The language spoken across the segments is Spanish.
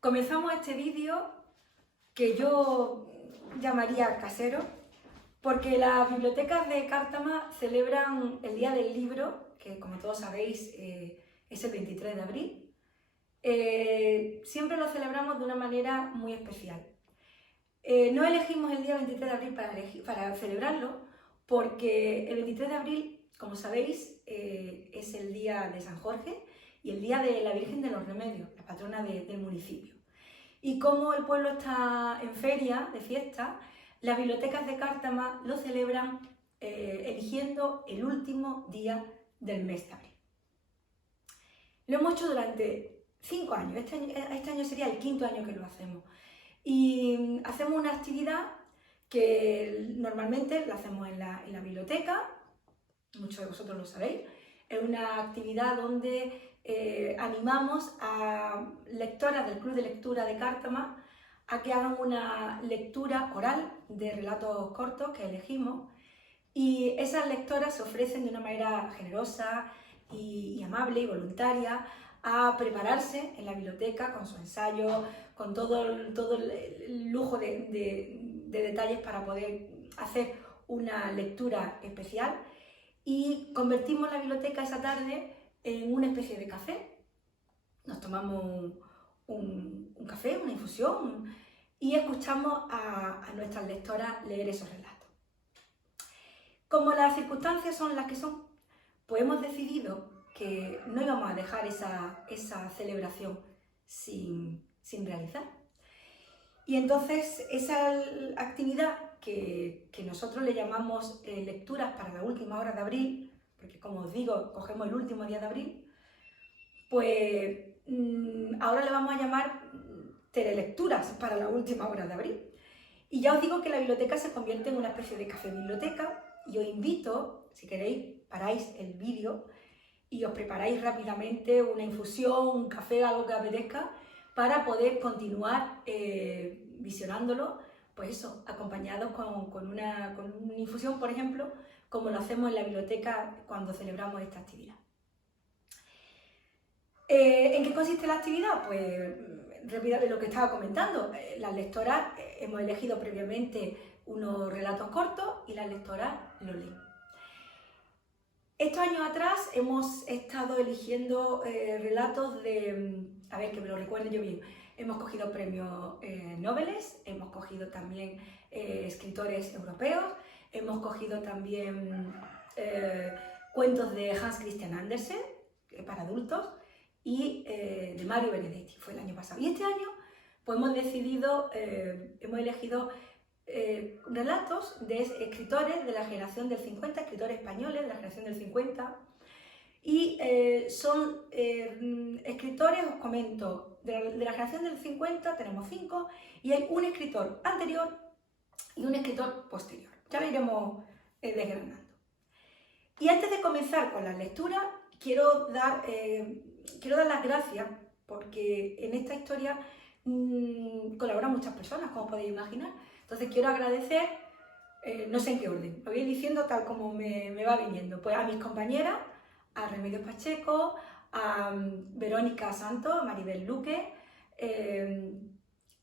Comenzamos este vídeo que yo llamaría casero, porque las bibliotecas de Cártama celebran el Día del Libro, que como todos sabéis es el 23 de abril. Siempre lo celebramos de una manera muy especial. No elegimos el día 23 de abril para celebrarlo, porque el 23 de abril, como sabéis, es el día de San Jorge y el día de la Virgen de los Remedios, la patrona del municipio. Y como el pueblo está en feria, de fiesta, las bibliotecas de Cártama lo celebran eligiendo el último día del mes de abril. Lo hemos hecho durante 5 años, este año sería el 5.º año que lo hacemos. Y hacemos una actividad que normalmente la hacemos en la biblioteca, muchos de vosotros lo sabéis. Es una actividad donde animamos a lectoras del Club de Lectura de Cártama a que hagan una lectura oral de relatos cortos que elegimos, y esas lectoras se ofrecen de una manera generosa y amable y voluntaria a prepararse en la biblioteca con su ensayo, con todo el lujo de detalles para poder hacer una lectura especial. Y convertimos la biblioteca esa tarde en una especie de café. Nos tomamos un café, una infusión, y escuchamos a nuestras lectoras leer esos relatos. Como las circunstancias son las que son, pues hemos decidido que no íbamos a dejar esa celebración sin realizar. Y entonces esa actividad que nosotros le llamamos lecturas para la última hora de abril, porque como os digo, cogemos el último día de abril, pues ahora le vamos a llamar telelecturas para la última hora de abril. Y ya os digo que la biblioteca se convierte en una especie de café biblioteca, y os invito, si queréis, paráis el vídeo y os preparáis rápidamente una infusión, un café, algo que apetezca, para poder continuar visionándolo, pues eso, acompañados con una infusión, por ejemplo, como lo hacemos en la biblioteca cuando celebramos esta actividad. ¿En qué consiste la actividad? Pues rápidamente lo que estaba comentando, las lectoras hemos elegido previamente unos relatos cortos y las lectoras lo leen. Estos años atrás hemos estado eligiendo relatos a ver, que me lo recuerde yo bien, hemos cogido premios Nobel, hemos cogido también escritores europeos, hemos cogido también cuentos de Hans Christian Andersen para adultos y de Mario Benedetti, fue el año pasado. Y este año pues hemos elegido relatos de escritores de la generación del 50, escritores españoles de la generación del 50, y son escritores, os comento, de la generación del 50 tenemos 5, y hay un escritor anterior y un escritor posterior. Ya lo iremos desgranando. Y antes de comenzar con la lectura, quiero dar las gracias, porque en esta historia colaboran muchas personas, como podéis imaginar. Entonces quiero agradecer, no sé en qué orden, lo voy diciendo tal como me va viniendo, pues a mis compañeras, a Remedios Pacheco, a Verónica Santos, a Maribel Luque,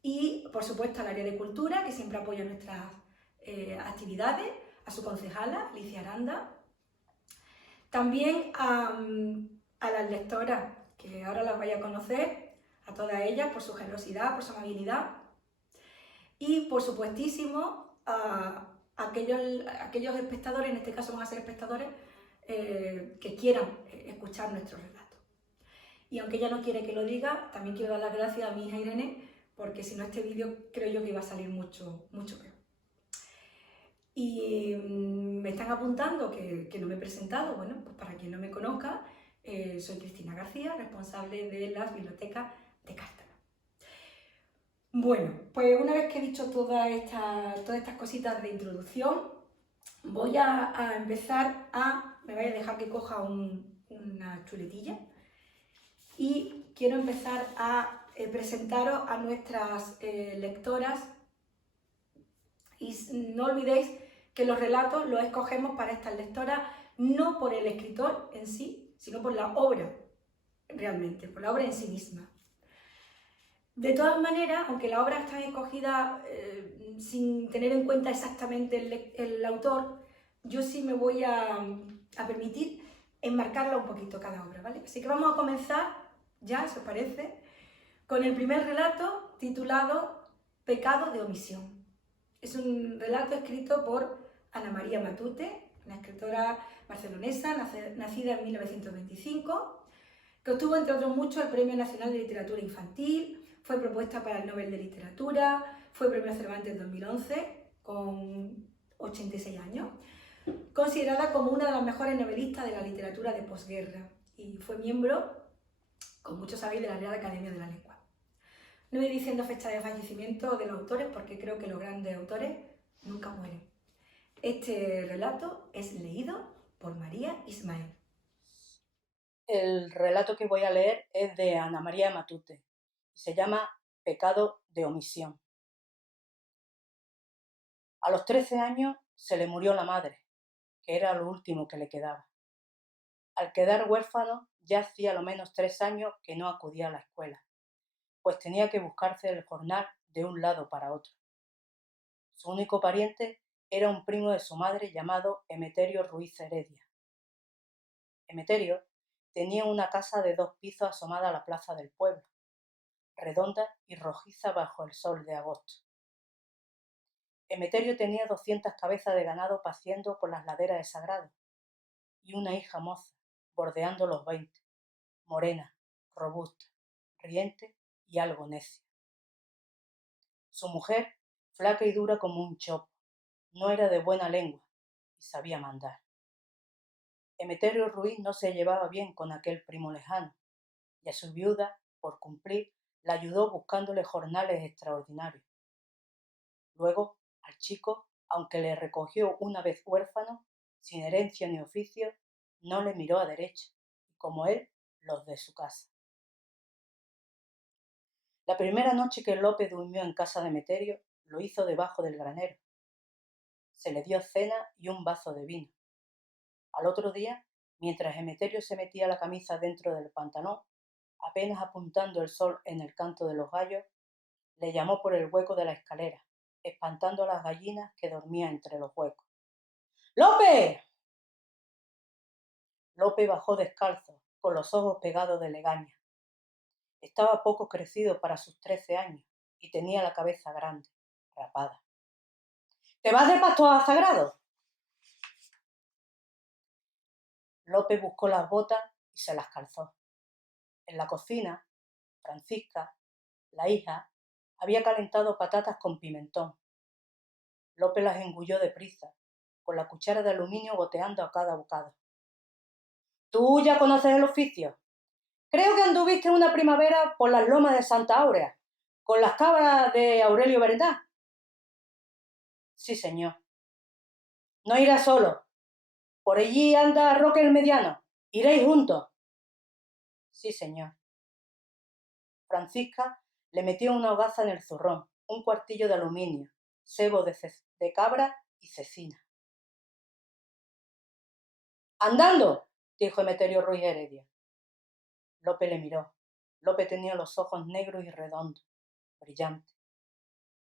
y por supuesto al área de cultura, que siempre apoya nuestras actividades, a su concejala, Alicia Aranda, también a las lectoras, que ahora las vais a conocer, a todas ellas por su generosidad, por su amabilidad, y por supuestísimo a aquellos espectadores, en este caso van a ser espectadores, que quieran escuchar nuestros relatos. Y aunque ella no quiere que lo diga, también quiero dar las gracias a mi hija Irene, porque si no este vídeo creo yo que iba a salir mucho peor. Y me están apuntando que no me he presentado. Bueno, pues para quien no me conozca, soy Cristina García, responsable de las bibliotecas de Cártama. Bueno, pues una vez que he dicho todas estas cositas de introducción, voy a empezar me voy a dejar que coja una chuletilla, y quiero empezar a presentaros a nuestras lectoras. Y no olvidéis que los relatos los escogemos para estas lectoras no por el escritor en sí, sino por la obra realmente, por la obra en sí misma. De todas maneras, aunque la obra está escogida sin tener en cuenta exactamente el autor, yo sí me voy a permitir enmarcarla un poquito cada obra, ¿vale? Así que vamos a comenzar, ya, si os parece, con el primer relato titulado Pecado de omisión. Es un relato escrito por Ana María Matute, una escritora barcelonesa, nacida en 1925, que obtuvo, entre otros muchos, el Premio Nacional de Literatura Infantil, fue propuesta para el Nobel de Literatura, fue Premio Cervantes en 2011, con 86 años, considerada como una de las mejores novelistas de la literatura de posguerra y fue miembro, como muchos sabéis, de la Real Academia de la Lengua. No voy diciendo fecha de fallecimiento de los autores porque creo que los grandes autores nunca mueren. Este relato es leído por María Ismael. El relato que voy a leer es de Ana María Matute y se llama Pecado de omisión. A los 13 años se le murió la madre, que era lo último que le quedaba. Al quedar huérfano ya hacía lo menos 3 años que no acudía a la escuela, pues tenía que buscarse el jornal de un lado para otro. Su único pariente era un primo de su madre llamado Emeterio Ruiz Heredia. Emeterio tenía una casa de 2 pisos asomada a la plaza del pueblo, redonda y rojiza bajo el sol de agosto. Emeterio tenía 200 cabezas de ganado paciendo por las laderas de Sagrado y una hija moza, bordeando los 20, morena, robusta, riente y algo necia. Su mujer, flaca y dura como un chopo, no era de buena lengua y sabía mandar. Emeterio Ruiz no se llevaba bien con aquel primo lejano y a su viuda, por cumplir, la ayudó buscándole jornales extraordinarios. Luego, al chico, aunque le recogió una vez huérfano, sin herencia ni oficio, no le miró a derecha, y como él, los de su casa. La primera noche que Lope durmió en casa de Emeterio, lo hizo debajo del granero. Se le dio cena y un vaso de vino. Al otro día, mientras Emeterio se metía la camisa dentro del pantalón, apenas apuntando el sol en el canto de los gallos, le llamó por el hueco de la escalera, espantando a las gallinas que dormían entre los huecos. ¡Lope! Lope bajó descalzo, con los ojos pegados de legaña. Estaba poco crecido para sus 13 años y tenía la cabeza grande, rapada. ¿Te vas de pastor a Sagrado? Lope buscó las botas y se las calzó. En la cocina, Francisca, la hija, había calentado patatas con pimentón. Lope las engulló deprisa, con la cuchara de aluminio goteando a cada bocado. ¿Tú ya conoces el oficio? Creo que anduviste una primavera por las lomas de Santa Áurea, con las cabras de Aurelio Verdad. Sí, señor. No irás solo. Por allí anda Roque el Mediano. Iréis juntos. Sí, señor. Francisca le metió una hogaza en el zurrón, un cuartillo de aluminio, sebo de cabra y cecina. ¡Andando!, dijo Emeterio Ruiz Heredia. Lope le miró. Lope tenía los ojos negros y redondos, brillantes.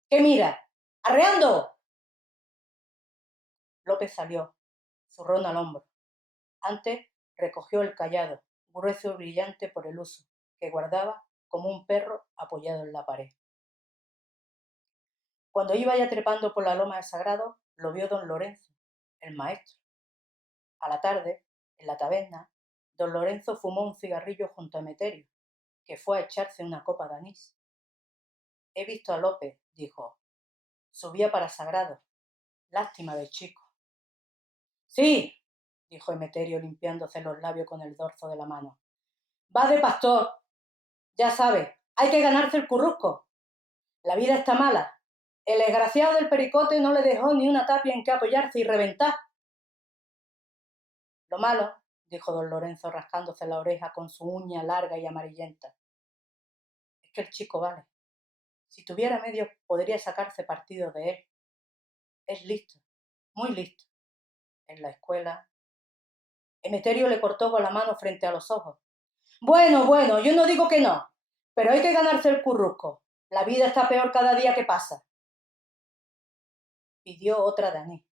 ¿Qué mira? ¡Arreando! Lope salió, zurrón al hombro. Antes recogió el cayado, grueso y brillante por el uso, que guardaba como un perro apoyado en la pared. Cuando iba ya trepando por la loma de Sagrado, lo vio don Lorenzo, el maestro. A la tarde, en la taberna, don Lorenzo fumó un cigarrillo junto a Emeterio, que fue a echarse una copa de anís. He visto a Lope, dijo. Subía para Sagrado. Lástima del chico. Sí, dijo Emeterio limpiándose los labios con el dorso de la mano. Va de pastor. Ya sabe, hay que ganarse el currusco. La vida está mala. El desgraciado del pericote no le dejó ni una tapia en que apoyarse y reventar. Lo malo, dijo don Lorenzo rascándose la oreja con su uña larga y amarillenta, es que el chico vale. Si tuviera medios podría sacarse partido de él. Es listo, muy listo. En la escuela. Emeterio le cortó con la mano frente a los ojos. Bueno, yo no digo que no, pero hay que ganarse el currusco. La vida está peor cada día que pasa. Pidió otra Daní.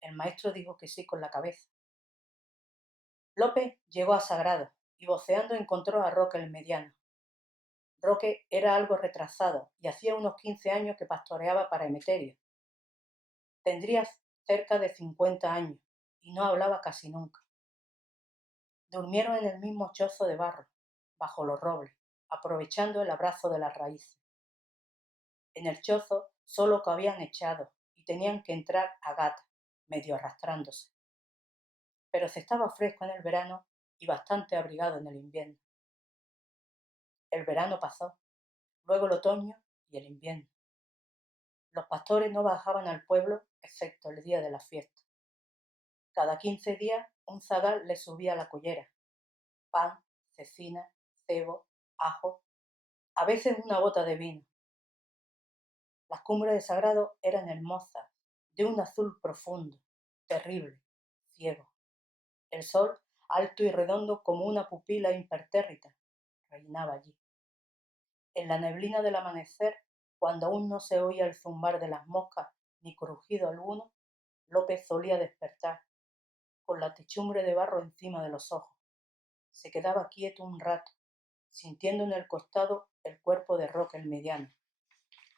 El maestro dijo que sí con la cabeza. Lope llegó a Sagrado y voceando encontró a Roque el mediano. Roque era algo retrasado y hacía unos 15 años que pastoreaba para Emeterio. Tendría cerca de 50 años y no hablaba casi nunca. Durmieron en el mismo chozo de barro, bajo los robles, aprovechando el abrazo de las raíces. En el chozo solo cabían echados y tenían que entrar a gata, medio arrastrándose. Pero se estaba fresco en el verano y bastante abrigado en el invierno. El verano pasó, luego el otoño y el invierno. Los pastores no bajaban al pueblo excepto el día de la fiesta. Cada 15 días un zagal le subía a la cullera. Pan, cecina, cebo, ajo, a veces una bota de vino. Las cumbres de Sagrado eran hermosas, de un azul profundo, terrible, ciego. El sol, alto y redondo como una pupila impertérrita, reinaba allí. En la neblina del amanecer, cuando aún no se oía el zumbar de las moscas ni crujido alguno, López solía despertar, con la techumbre de barro encima de los ojos. Se quedaba quieto un rato, sintiendo en el costado el cuerpo de Roque el mediano,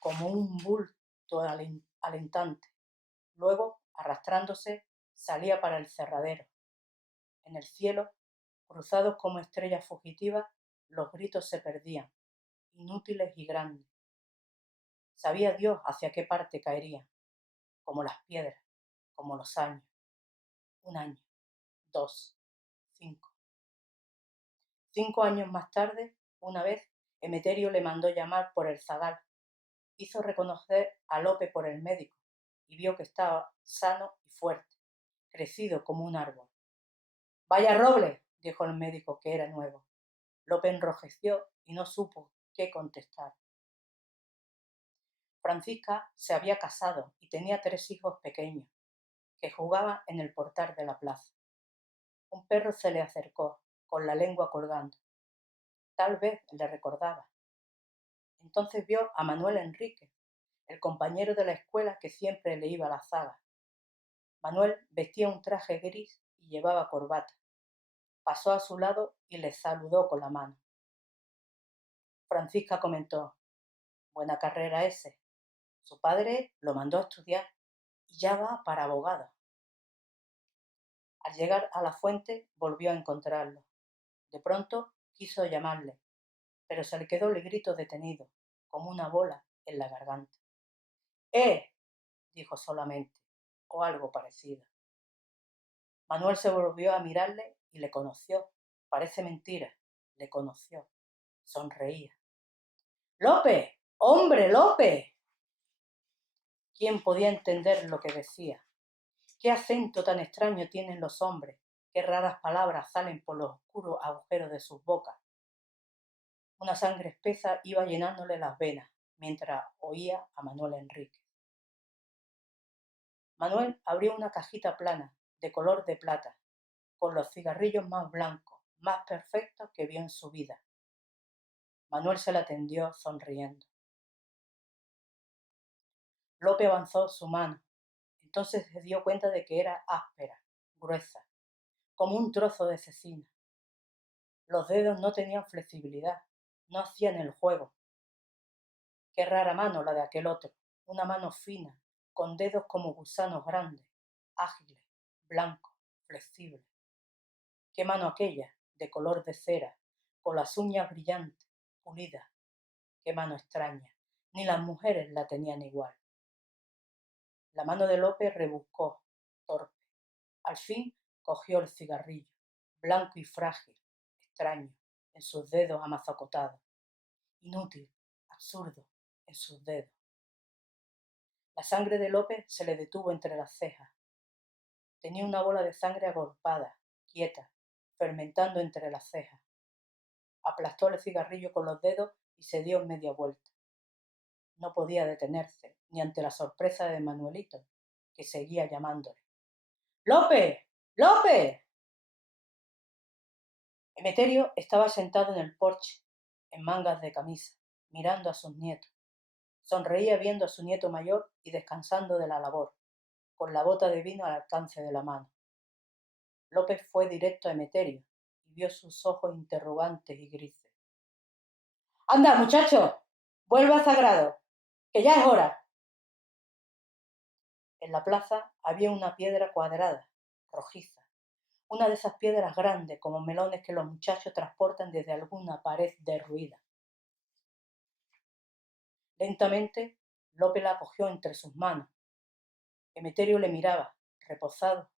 como un bulto alentante. Luego, arrastrándose, salía para el cerradero. En el cielo, cruzados como estrellas fugitivas, los gritos se perdían, inútiles y grandes. Sabía Dios hacia qué parte caerían, como las piedras, como los años. 1 año, 2, 5. 5 años más tarde, una vez, Emeterio le mandó llamar por el zagal. Hizo reconocer a Lope por el médico y vio que estaba sano y fuerte, crecido como un árbol. «Vaya roble», dijo el médico, que era nuevo. Lope enrojeció y no supo qué contestar. Francisca se había casado y tenía 3 hijos pequeños, que jugaban en el portal de la plaza. Un perro se le acercó, con la lengua colgando. Tal vez le recordaba. Entonces vio a Manuel Enrique, el compañero de la escuela que siempre le iba a la zaga. Manuel vestía un traje gris y llevaba corbata. Pasó a su lado y le saludó con la mano. Francisca comentó: «Buena carrera ese. Su padre lo mandó a estudiar y ya va para abogado». Al llegar a la fuente volvió a encontrarlo. De pronto quiso llamarle, pero se le quedó el grito detenido, como una bola en la garganta. Dijo solamente, o algo parecido. Manuel se volvió a mirarle y le conoció. Parece mentira, le conoció. Sonreía. «¡Lope! ¡Hombre, Lope!». ¿Quién podía entender lo que decía? ¿Qué acento tan extraño tienen los hombres? ¿Qué raras palabras salen por los oscuros agujeros de sus bocas? Una sangre espesa iba llenándole las venas mientras oía a Manuel Enrique. Manuel abrió una cajita plana, de color de plata, con los cigarrillos más blancos, más perfectos que vio en su vida. Manuel se la tendió sonriendo. Lope avanzó su mano. Entonces se dio cuenta de que era áspera, gruesa, como un trozo de cecina. Los dedos no tenían flexibilidad, no hacían el juego. Qué rara mano la de aquel otro, una mano fina, con dedos como gusanos grandes, ágiles, blancos, flexibles. Qué mano aquella, de color de cera, con las uñas brillantes, pulidas. Qué mano extraña, ni las mujeres la tenían igual. La mano de Lope rebuscó, torpe. Al fin cogió el cigarrillo, blanco y frágil, extraño, en sus dedos amazacotados. Inútil, absurdo, en sus dedos. La sangre de Lope se le detuvo entre las cejas. Tenía una bola de sangre agolpada, quieta, fermentando entre las cejas. Aplastó el cigarrillo con los dedos y se dio media vuelta. No podía detenerse, ni ante la sorpresa de Manuelito, que seguía llamándole. «¡Lope! ¡Lope!». Emeterio estaba sentado en el porche, en mangas de camisa, mirando a sus nietos. Sonreía viendo a su nieto mayor y descansando de la labor, con la bota de vino al alcance de la mano. Lope fue directo a Emeterio y vio sus ojos interrogantes y grises. —¡Anda, muchacho! ¡Vuelve al sagrado! ¡Que ya es hora! En la plaza había una piedra cuadrada, rojiza, una de esas piedras grandes como melones que los muchachos transportan desde alguna pared derruida. Lentamente, Lope la cogió entre sus manos. Emeterio le miraba, reposado,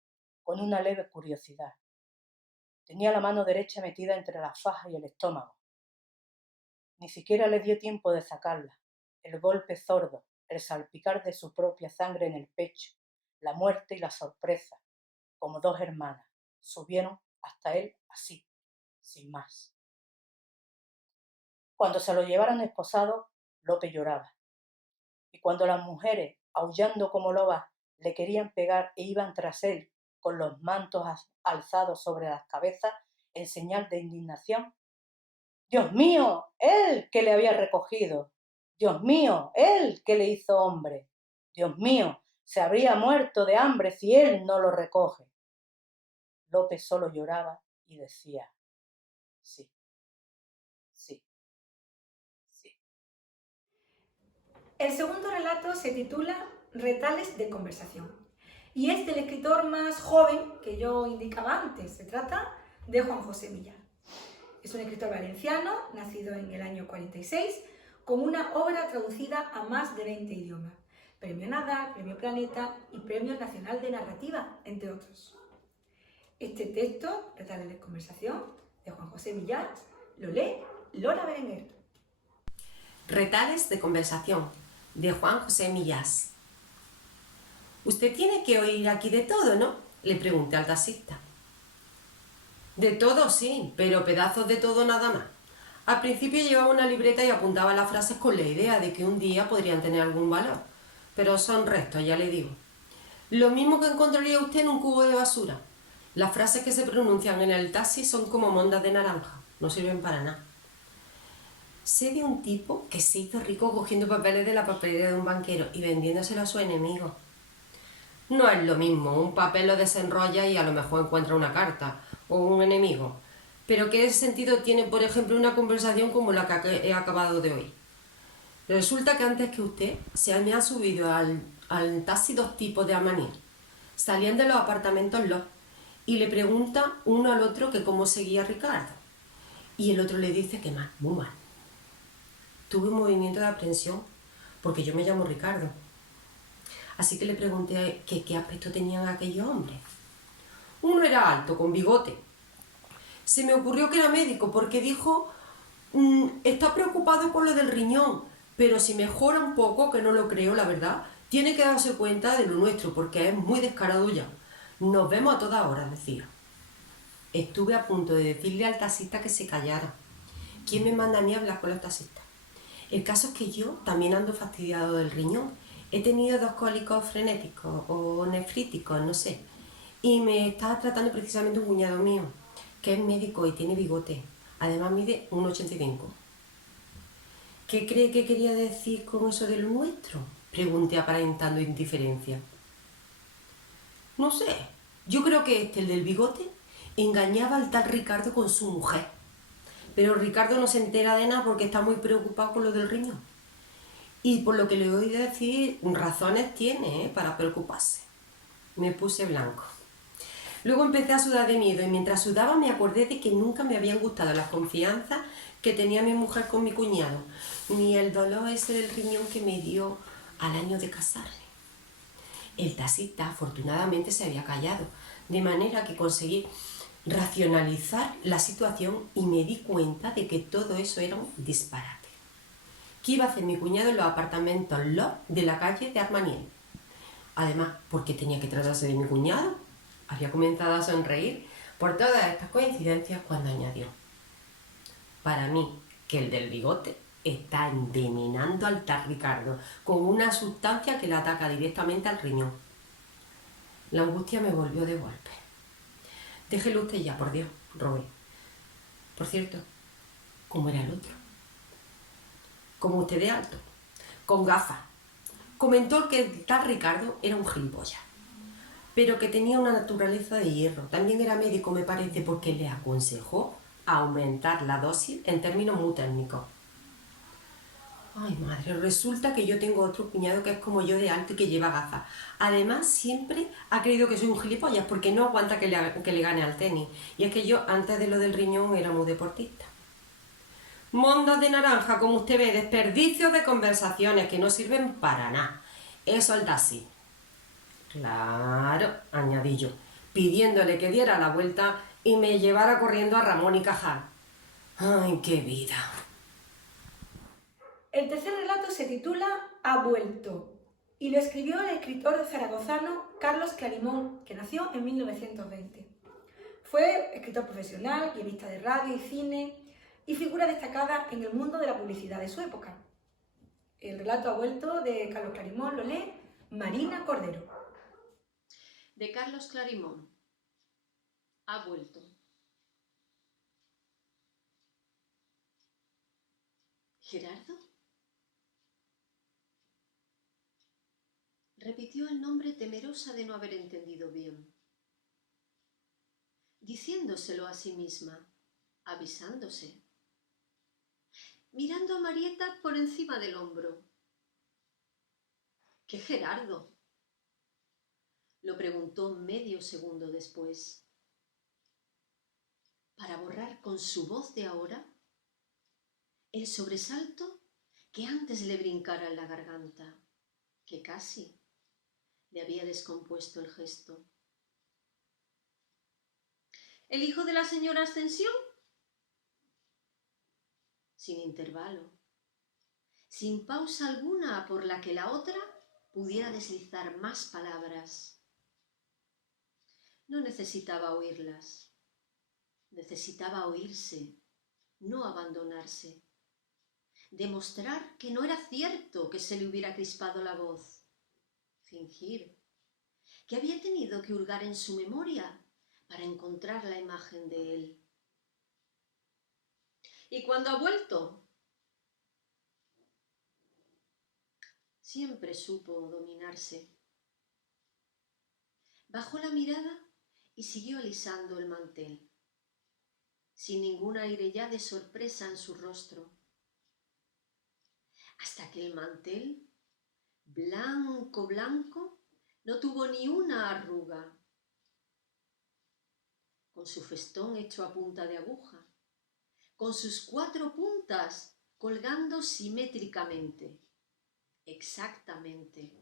con una leve curiosidad. Tenía la mano derecha metida entre la faja y el estómago. Ni siquiera le dio tiempo de sacarla. El golpe sordo, el salpicar de su propia sangre en el pecho, la muerte y la sorpresa, como dos hermanas, subieron hasta él así, sin más. Cuando se lo llevaron esposado, Lope lloraba. Y cuando las mujeres, aullando como lobas, le querían pegar e iban tras él con los mantos alzados sobre las cabezas en señal de indignación, ¡Dios mío! ¡Él que le había recogido! ¡Dios mío! ¡Él que le hizo hombre! ¡Dios mío! Se habría muerto de hambre si él no lo recoge. Lope solo lloraba y decía, sí, sí, sí. El segundo relato se titula Retales de conversación y es del escritor más joven que yo indicaba antes. Se trata de Juan José Millás. Es un escritor valenciano, nacido en el año 46, con una obra traducida a más de 20 idiomas. Premio Nadal, Premio Planeta y Premio Nacional de Narrativa, entre otros. Este texto, Retales de conversación, de Juan José Millás, lo lee Lola Berenguer. Retales de conversación, de Juan José Millás. «Usted tiene que oír aquí de todo, ¿no?», le pregunté al taxista. «De todo, sí, pero pedazos de todo nada más. Al principio llevaba una libreta y apuntaba las frases con la idea de que un día podrían tener algún valor, pero son restos, ya le digo. Lo mismo que encontraría usted en un cubo de basura. Las frases que se pronuncian en el taxi son como mondas de naranja, no sirven para nada. Sé de un tipo que se hizo rico cogiendo papeles de la papelería de un banquero y vendiéndoselo a su enemigo. No es lo mismo, un papel lo desenrolla y a lo mejor encuentra una carta o un enemigo. Pero ¿qué sentido tiene, por ejemplo, una conversación como la que he acabado de oír? Resulta que antes que usted se me han subido al taxi dos tipos de amanir. Salían de los apartamentos y le pregunta uno al otro que cómo seguía Ricardo. Y el otro le dice que mal, muy mal. Tuve un movimiento de aprensión, porque yo me llamo Ricardo. Así que le pregunté que qué aspecto tenían aquellos hombres. Uno era alto, con bigote. Se me ocurrió que era médico, porque dijo, está preocupado por lo del riñón, pero si mejora un poco, que no lo creo, la verdad, tiene que darse cuenta de lo nuestro, porque es muy descarado ya. Nos vemos a todas horas, decía. Estuve a punto de decirle al taxista que se callara. ¿Quién me manda a mí a hablar con los taxistas? El caso es que yo también ando fastidiado del riñón. He tenido 2 cólicos frenéticos o nefríticos, no sé. Y me está tratando precisamente un cuñado mío, que es médico y tiene bigote. Además mide 1,85. ¿Qué cree que quería decir con eso de lo nuestro?, pregunté aparentando indiferencia. No sé, yo creo que el del bigote, engañaba al tal Ricardo con su mujer. Pero Ricardo no se entera de nada porque está muy preocupado con lo del riñón. Y por lo que le oí decir, razones tiene para preocuparse. Me puse blanco. Luego empecé a sudar de miedo y mientras sudaba me acordé de que nunca me habían gustado las confianzas que tenía mi mujer con mi cuñado, ni el dolor ese del riñón que me dio al año de casarme. El taxista afortunadamente se había callado, de manera que conseguí racionalizar la situación y me di cuenta de que todo eso era un disparate. ¿Qué iba a hacer mi cuñado en los apartamentos de la calle de Armaniel? Además, ¿por qué tenía que tratarse de mi cuñado? Había comenzado a sonreír por todas estas coincidencias cuando añadió: para mí, que el del bigote está envenenando al tal Ricardo con una sustancia que le ataca directamente al riñón. La angustia me volvió de golpe. Déjelo usted ya, por Dios, robé. Por cierto, ¿cómo era el otro? como usted de alto, con gafas. Comentó que el tal Ricardo era un gilipollas, pero que tenía una naturaleza de hierro. También era médico, me parece, porque le aconsejó aumentar la dosis en términos muy técnicos. Ay, madre, resulta que yo tengo otro cuñado que es como yo de alto y que lleva gafas. Además, siempre ha creído que soy un gilipollas porque no aguanta que le gane al tenis. Y es que yo, antes de lo del riñón, era muy deportista. Mondas de naranja, como usted ve, desperdicios de conversaciones que no sirven para nada. Eso al taxi. Claro, añadí yo, pidiéndole que diera la vuelta y me llevara corriendo a Ramón y Cajal. ¡Ay, qué vida! El tercer relato se titula Ha vuelto y lo escribió el escritor zaragozano Carlos Clarimón, que nació en 1920. Fue escritor profesional, guionista de radio y cine y figura destacada en el mundo de la publicidad de su época. El relato Ha vuelto de Carlos Clarimón lo lee Marina Cordero. De Carlos Clarimón. Ha vuelto. ¿Gerardo? Repitió el nombre temerosa de no haber entendido bien, diciéndoselo a sí misma, avisándose, mirando a Marieta por encima del hombro. ¿Qué Gerardo? Lo preguntó medio segundo después, para borrar con su voz de ahora el sobresalto que antes le brincara en la garganta, que casi le había descompuesto el gesto. ¿El hijo de la señora Ascensión? Sin intervalo, sin pausa alguna por la que la otra pudiera deslizar más palabras. No necesitaba oírlas, necesitaba oírse, no abandonarse, demostrar que no era cierto que se le hubiera crispado la voz, fingir que había tenido que hurgar en su memoria para encontrar la imagen de él. ¿Y cuando ha vuelto? Siempre supo dominarse. Bajó la mirada y siguió alisando el mantel, sin ningún aire ya de sorpresa en su rostro, hasta que el mantel, blanco, blanco, no tuvo ni una arruga, con su festón hecho a punta de aguja, con sus 4 puntas colgando simétricamente, exactamente.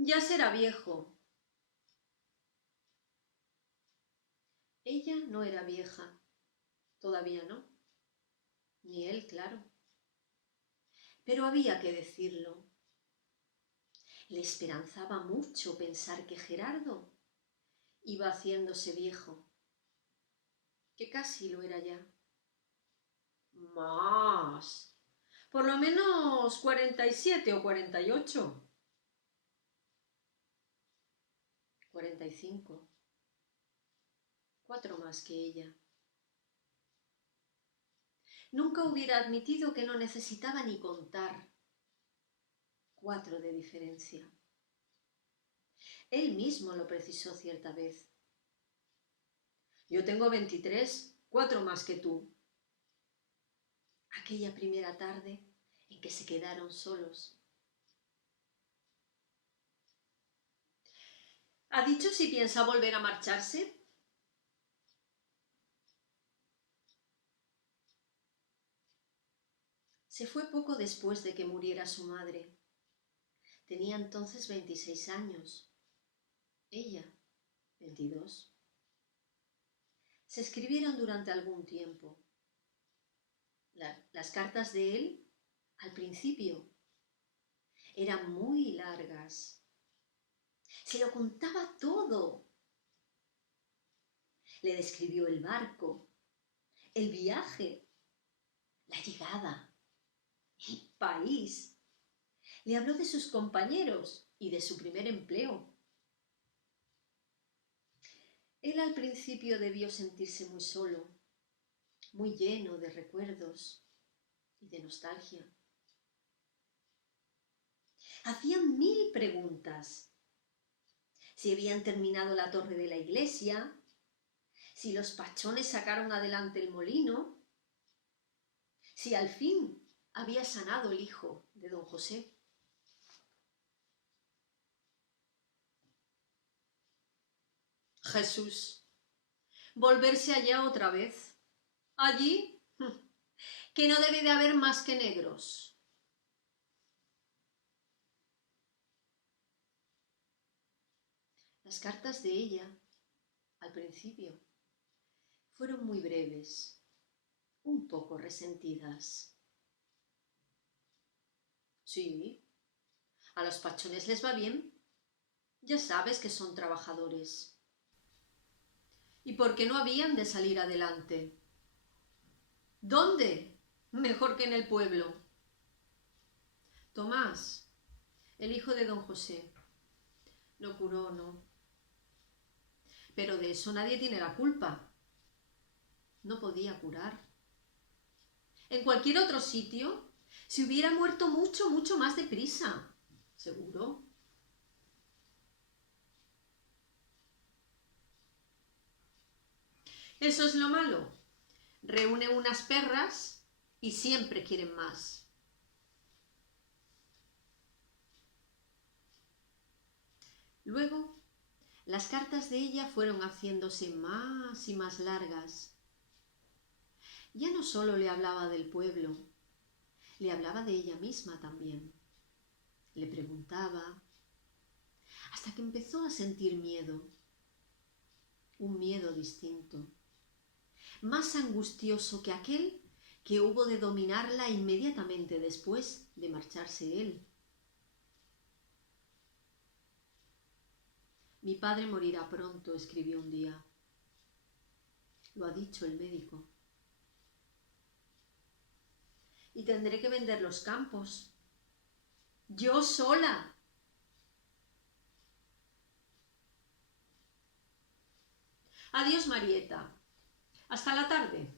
Ya será viejo. Ella no era vieja, todavía no, ni él, claro. Pero había que decirlo. Le esperanzaba mucho pensar que Gerardo iba haciéndose viejo, que casi lo era ya. Más, por lo menos 47 o 48. 45. 4 más que ella. Nunca hubiera admitido que no necesitaba ni contar. 4 de diferencia. Él mismo lo precisó cierta vez. Yo tengo 23, 4 más que tú. Aquella primera tarde en que se quedaron solos. ¿Ha dicho si piensa volver a marcharse? Se fue poco después de que muriera su madre. Tenía entonces 26 años. Ella, 22. Se escribieron durante algún tiempo. Las cartas de él, al principio, eran muy largas. Se lo contaba todo. Le describió el barco, el viaje, la llegada, el país. Le habló de sus compañeros y de su primer empleo. Él al principio debió sentirse muy solo, muy lleno de recuerdos y de nostalgia. Hacían 1000 preguntas. Si habían terminado la torre de la iglesia, si los pachones sacaron adelante el molino, si al fin había sanado el hijo de don José. Jesús, volverse allá otra vez. Allí, que no debe de haber más que negros. Las cartas de ella, al principio, fueron muy breves, un poco resentidas. Sí, a los pachones les va bien. Ya sabes que son trabajadores. ¿Y por qué no habían de salir adelante? ¿Dónde? Mejor que en el pueblo. Tomás, el hijo de don José, no curó, no. Pero de eso nadie tiene la culpa. No podía curar. En cualquier otro sitio se hubiera muerto mucho, mucho más deprisa. ¿Seguro? Eso es lo malo. Reúne unas perras y siempre quieren más. Luego, las cartas de ella fueron haciéndose más y más largas. Ya no solo le hablaba del pueblo, le hablaba de ella misma también. Le preguntaba, hasta que empezó a sentir miedo. Un miedo distinto, más angustioso que aquel que hubo de dominarla inmediatamente después de marcharse él. Mi padre morirá pronto, escribió un día. Lo ha dicho el médico. Y tendré que vender los campos. Yo sola. Adiós, Marieta. Hasta la tarde.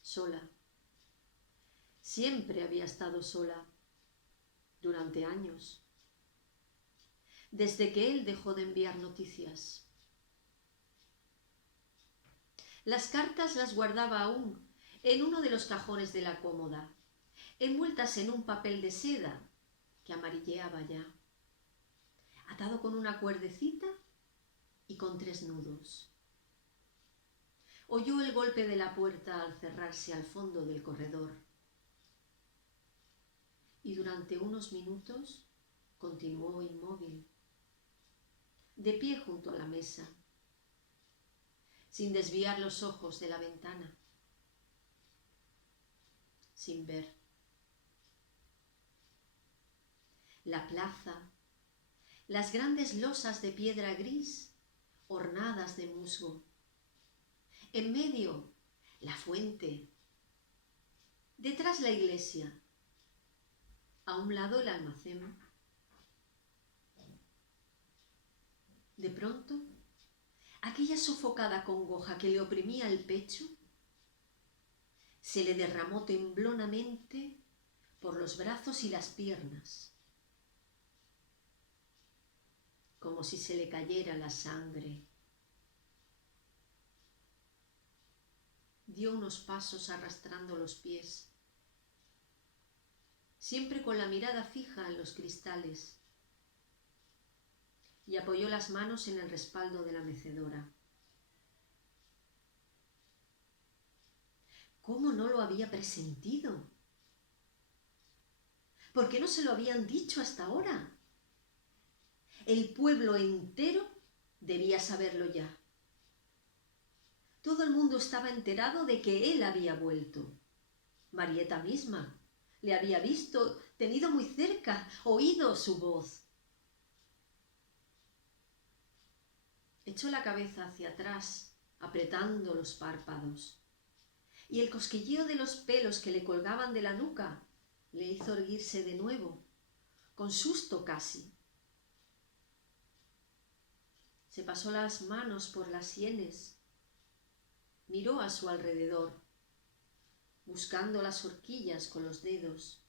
Sola. Siempre había estado sola. Durante años. Desde que él dejó de enviar noticias. Las cartas las guardaba aún en uno de los cajones de la cómoda, envueltas en un papel de seda que amarilleaba ya, atado con una cuerdecita y con 3 nudos. Oyó el golpe de la puerta al cerrarse al fondo del corredor y durante unos minutos continuó inmóvil, de pie junto a la mesa, sin desviar los ojos de la ventana, sin ver. La plaza, las grandes losas de piedra gris, ornadas de musgo. En medio, la fuente. Detrás la iglesia. A un lado el almacén. De pronto, aquella sofocada congoja que le oprimía el pecho se le derramó temblonamente por los brazos y las piernas, como si se le cayera la sangre. Dio unos pasos arrastrando los pies, siempre con la mirada fija en los cristales, y apoyó las manos en el respaldo de la mecedora. ¿Cómo no lo había presentido? ¿Por qué no se lo habían dicho hasta ahora? El pueblo entero debía saberlo ya. Todo el mundo estaba enterado de que él había vuelto. Marieta misma le había visto, tenido muy cerca, oído su voz. Echó la cabeza hacia atrás, apretando los párpados, y el cosquilleo de los pelos que le colgaban de la nuca le hizo erguirse de nuevo, con susto casi. Se pasó las manos por las sienes, miró a su alrededor, buscando las horquillas con los dedos,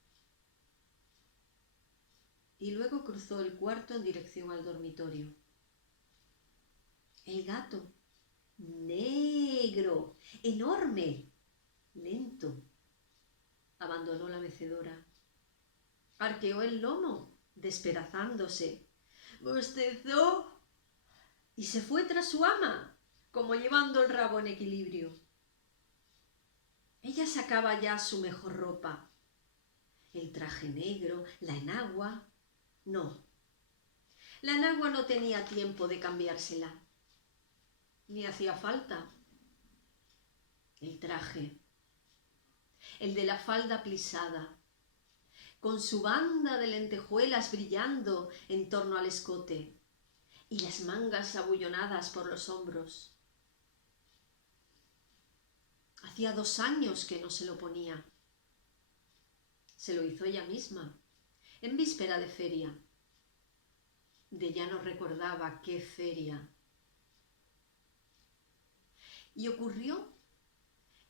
y luego cruzó el cuarto en dirección al dormitorio. El gato, negro, enorme, lento, abandonó la mecedora, arqueó el lomo, despedazándose, bostezó y se fue tras su ama, como llevando el rabo en equilibrio. Ella sacaba ya su mejor ropa, el traje negro, la enagua. No, la enagua no tenía tiempo de cambiársela, ni hacía falta. El traje, el de la falda plisada, con su banda de lentejuelas brillando en torno al escote y las mangas abullonadas por los hombros. Hacía 2 años que no se lo ponía. Se lo hizo ella misma, en víspera de feria. De ya no recordaba qué feria. Y ocurrió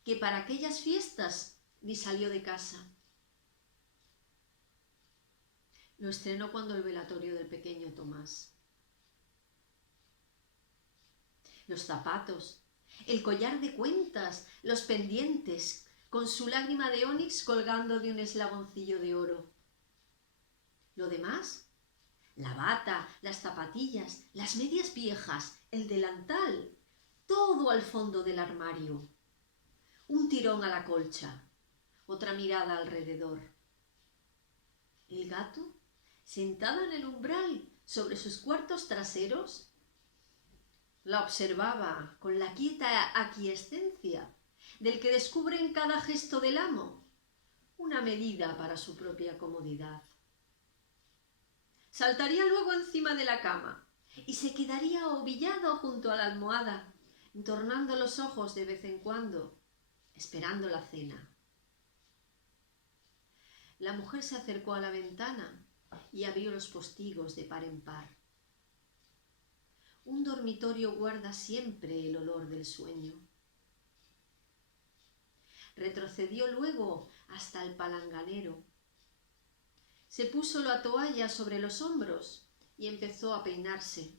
que para aquellas fiestas ni salió de casa. Lo estrenó cuando el velatorio del pequeño Tomás. Los zapatos, el collar de cuentas, los pendientes, con su lágrima de ónix colgando de un eslaboncillo de oro. Lo demás, la bata, las zapatillas, las medias viejas, el delantal, todo al fondo del armario. Un tirón a la colcha, otra mirada alrededor. El gato, sentado en el umbral sobre sus cuartos traseros, la observaba con la quieta aquiescencia del que descubre en cada gesto del amo una medida para su propia comodidad. Saltaría luego encima de la cama y se quedaría ovillado junto a la almohada, entornando los ojos de vez en cuando, esperando la cena. La mujer se acercó a la ventana y abrió los postigos de par en par. Un dormitorio guarda siempre el olor del sueño. Retrocedió luego hasta el palanganero. Se puso la toalla sobre los hombros y empezó a peinarse.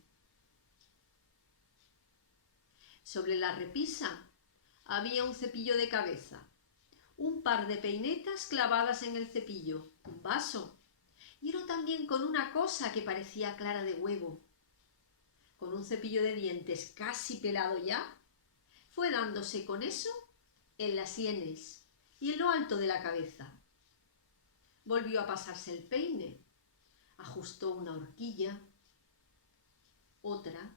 Sobre la repisa había un cepillo de cabeza, un par de peinetas clavadas en el cepillo, un vaso, y uno también con una cosa que parecía clara de huevo. Con un cepillo de dientes casi pelado ya, fue dándose con eso en las sienes y en lo alto de la cabeza. Volvió a pasarse el peine, ajustó una horquilla, otra,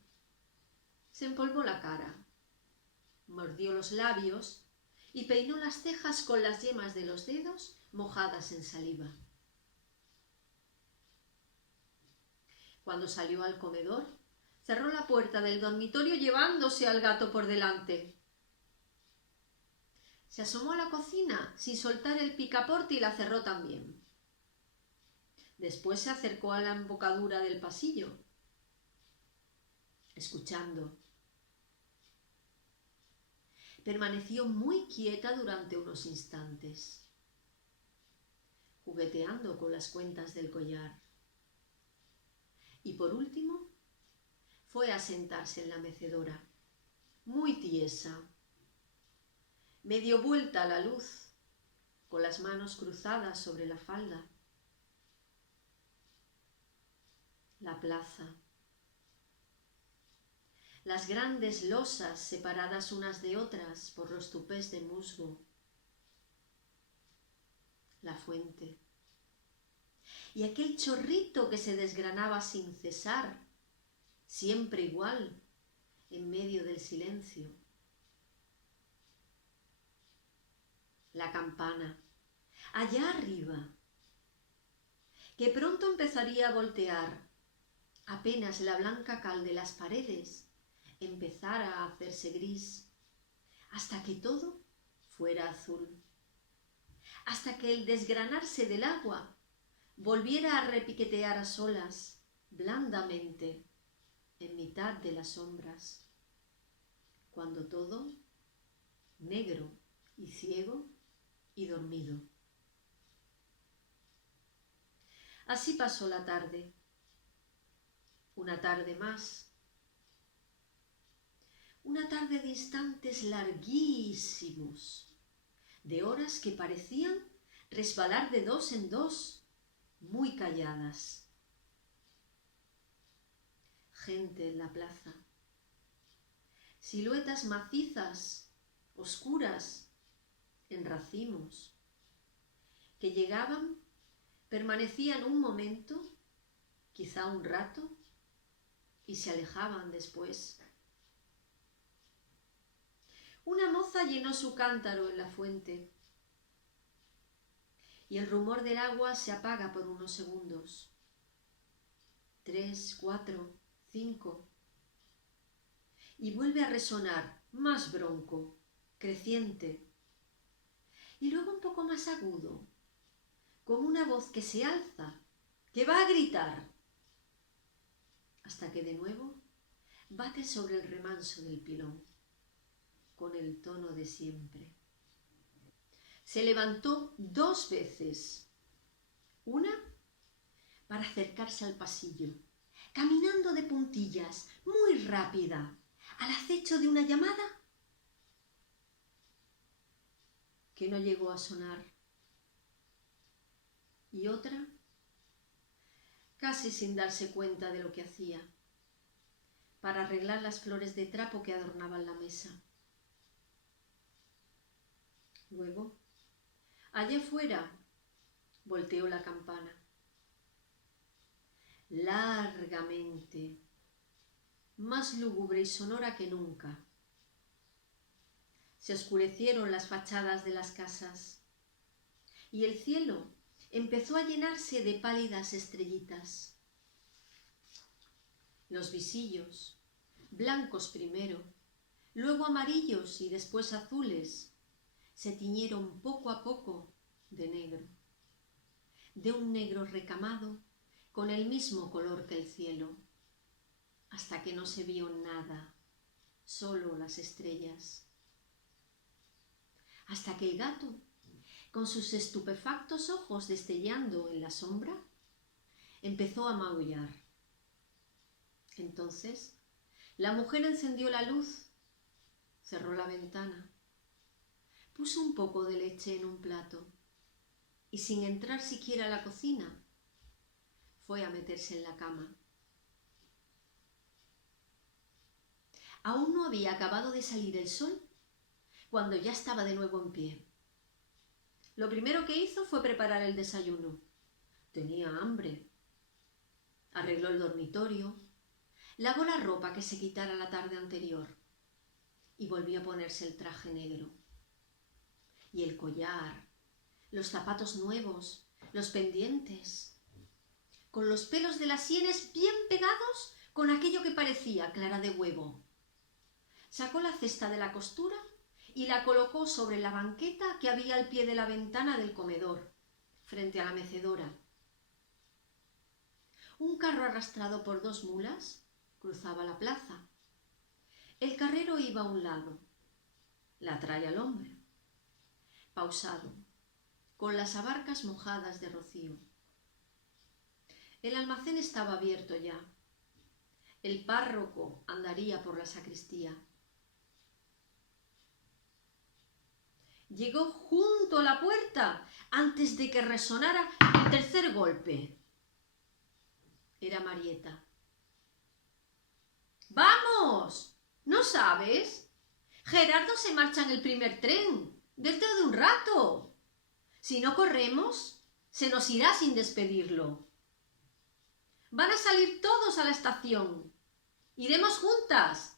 se empolvó la cara, mordió los labios y peinó las cejas con las yemas de los dedos mojadas en saliva. Cuando salió al comedor, cerró la puerta del dormitorio llevándose al gato por delante. Se asomó a la cocina sin soltar el picaporte y la cerró también. Después se acercó a la embocadura del pasillo, escuchando. Permaneció muy quieta durante unos instantes, jugueteando con las cuentas del collar. Y por último, fue a sentarse en la mecedora, muy tiesa, medio vuelta a la luz, con las manos cruzadas sobre la falda. La plaza. Las grandes losas separadas unas de otras por los tupés de musgo. La fuente. Y aquel chorrito que se desgranaba sin cesar, siempre igual, en medio del silencio. La campana, allá arriba, que pronto empezaría a voltear, apenas la blanca cal de las paredes empezara a hacerse gris, hasta que todo fuera azul, hasta que el desgranarse del agua volviera a repiquetear a solas, blandamente, en mitad de las sombras, cuando todo, negro y ciego y dormido. Así pasó la tarde, una tarde más, una tarde de instantes larguísimos, de horas que parecían resbalar de dos en dos, muy calladas. Gente en la plaza, siluetas macizas, oscuras, en racimos, que llegaban, permanecían un momento, quizá un rato, y se alejaban después. Una moza llenó su cántaro en la fuente y el rumor del agua se apaga por unos segundos. 3, 4, 5. Y vuelve a resonar más bronco, creciente, y luego un poco más agudo, como una voz que se alza, que va a gritar, hasta que de nuevo bate sobre el remanso del pilón, con el tono de siempre. Se levantó 2 veces, una para acercarse al pasillo, caminando de puntillas, muy rápida, al acecho de una llamada que no llegó a sonar, y otra casi sin darse cuenta de lo que hacía, para arreglar las flores de trapo que adornaban la mesa. Luego, allá fuera, volteó la campana. Largamente, más lúgubre y sonora que nunca. Se oscurecieron las fachadas de las casas y el cielo empezó a llenarse de pálidas estrellitas. Los visillos, blancos primero, luego amarillos y después azules, se tiñeron poco a poco de negro, de un negro recamado con el mismo color que el cielo, hasta que no se vio nada, solo las estrellas. Hasta que el gato, con sus estupefactos ojos destellando en la sombra, empezó a maullar. Entonces, la mujer encendió la luz, cerró la ventana, puso un poco de leche en un plato y, sin entrar siquiera a la cocina, fue a meterse en la cama. Aún no había acabado de salir el sol cuando ya estaba de nuevo en pie. Lo primero que hizo fue preparar el desayuno. Tenía hambre. Arregló el dormitorio, lavó la ropa que se quitara la tarde anterior y volvió a ponerse el traje negro. Y el collar, los zapatos nuevos, los pendientes, con los pelos de las sienes bien pegados con aquello que parecía clara de huevo. Sacó la cesta de la costura y la colocó sobre la banqueta que había al pie de la ventana del comedor, frente a la mecedora. Un carro arrastrado por 2 mulas cruzaba la plaza. El carrero iba a un lado, la trae al hombre, pausado, con las abarcas mojadas de rocío. El almacén estaba abierto ya. El párroco andaría por la sacristía. Llegó junto a la puerta antes de que resonara el tercer golpe. Era Marieta. ¡Vamos! ¿No sabes? Gerardo se marcha en el primer tren, dentro de un rato. Si no corremos, se nos irá sin despedirlo. Van a salir todos a la estación. Iremos juntas.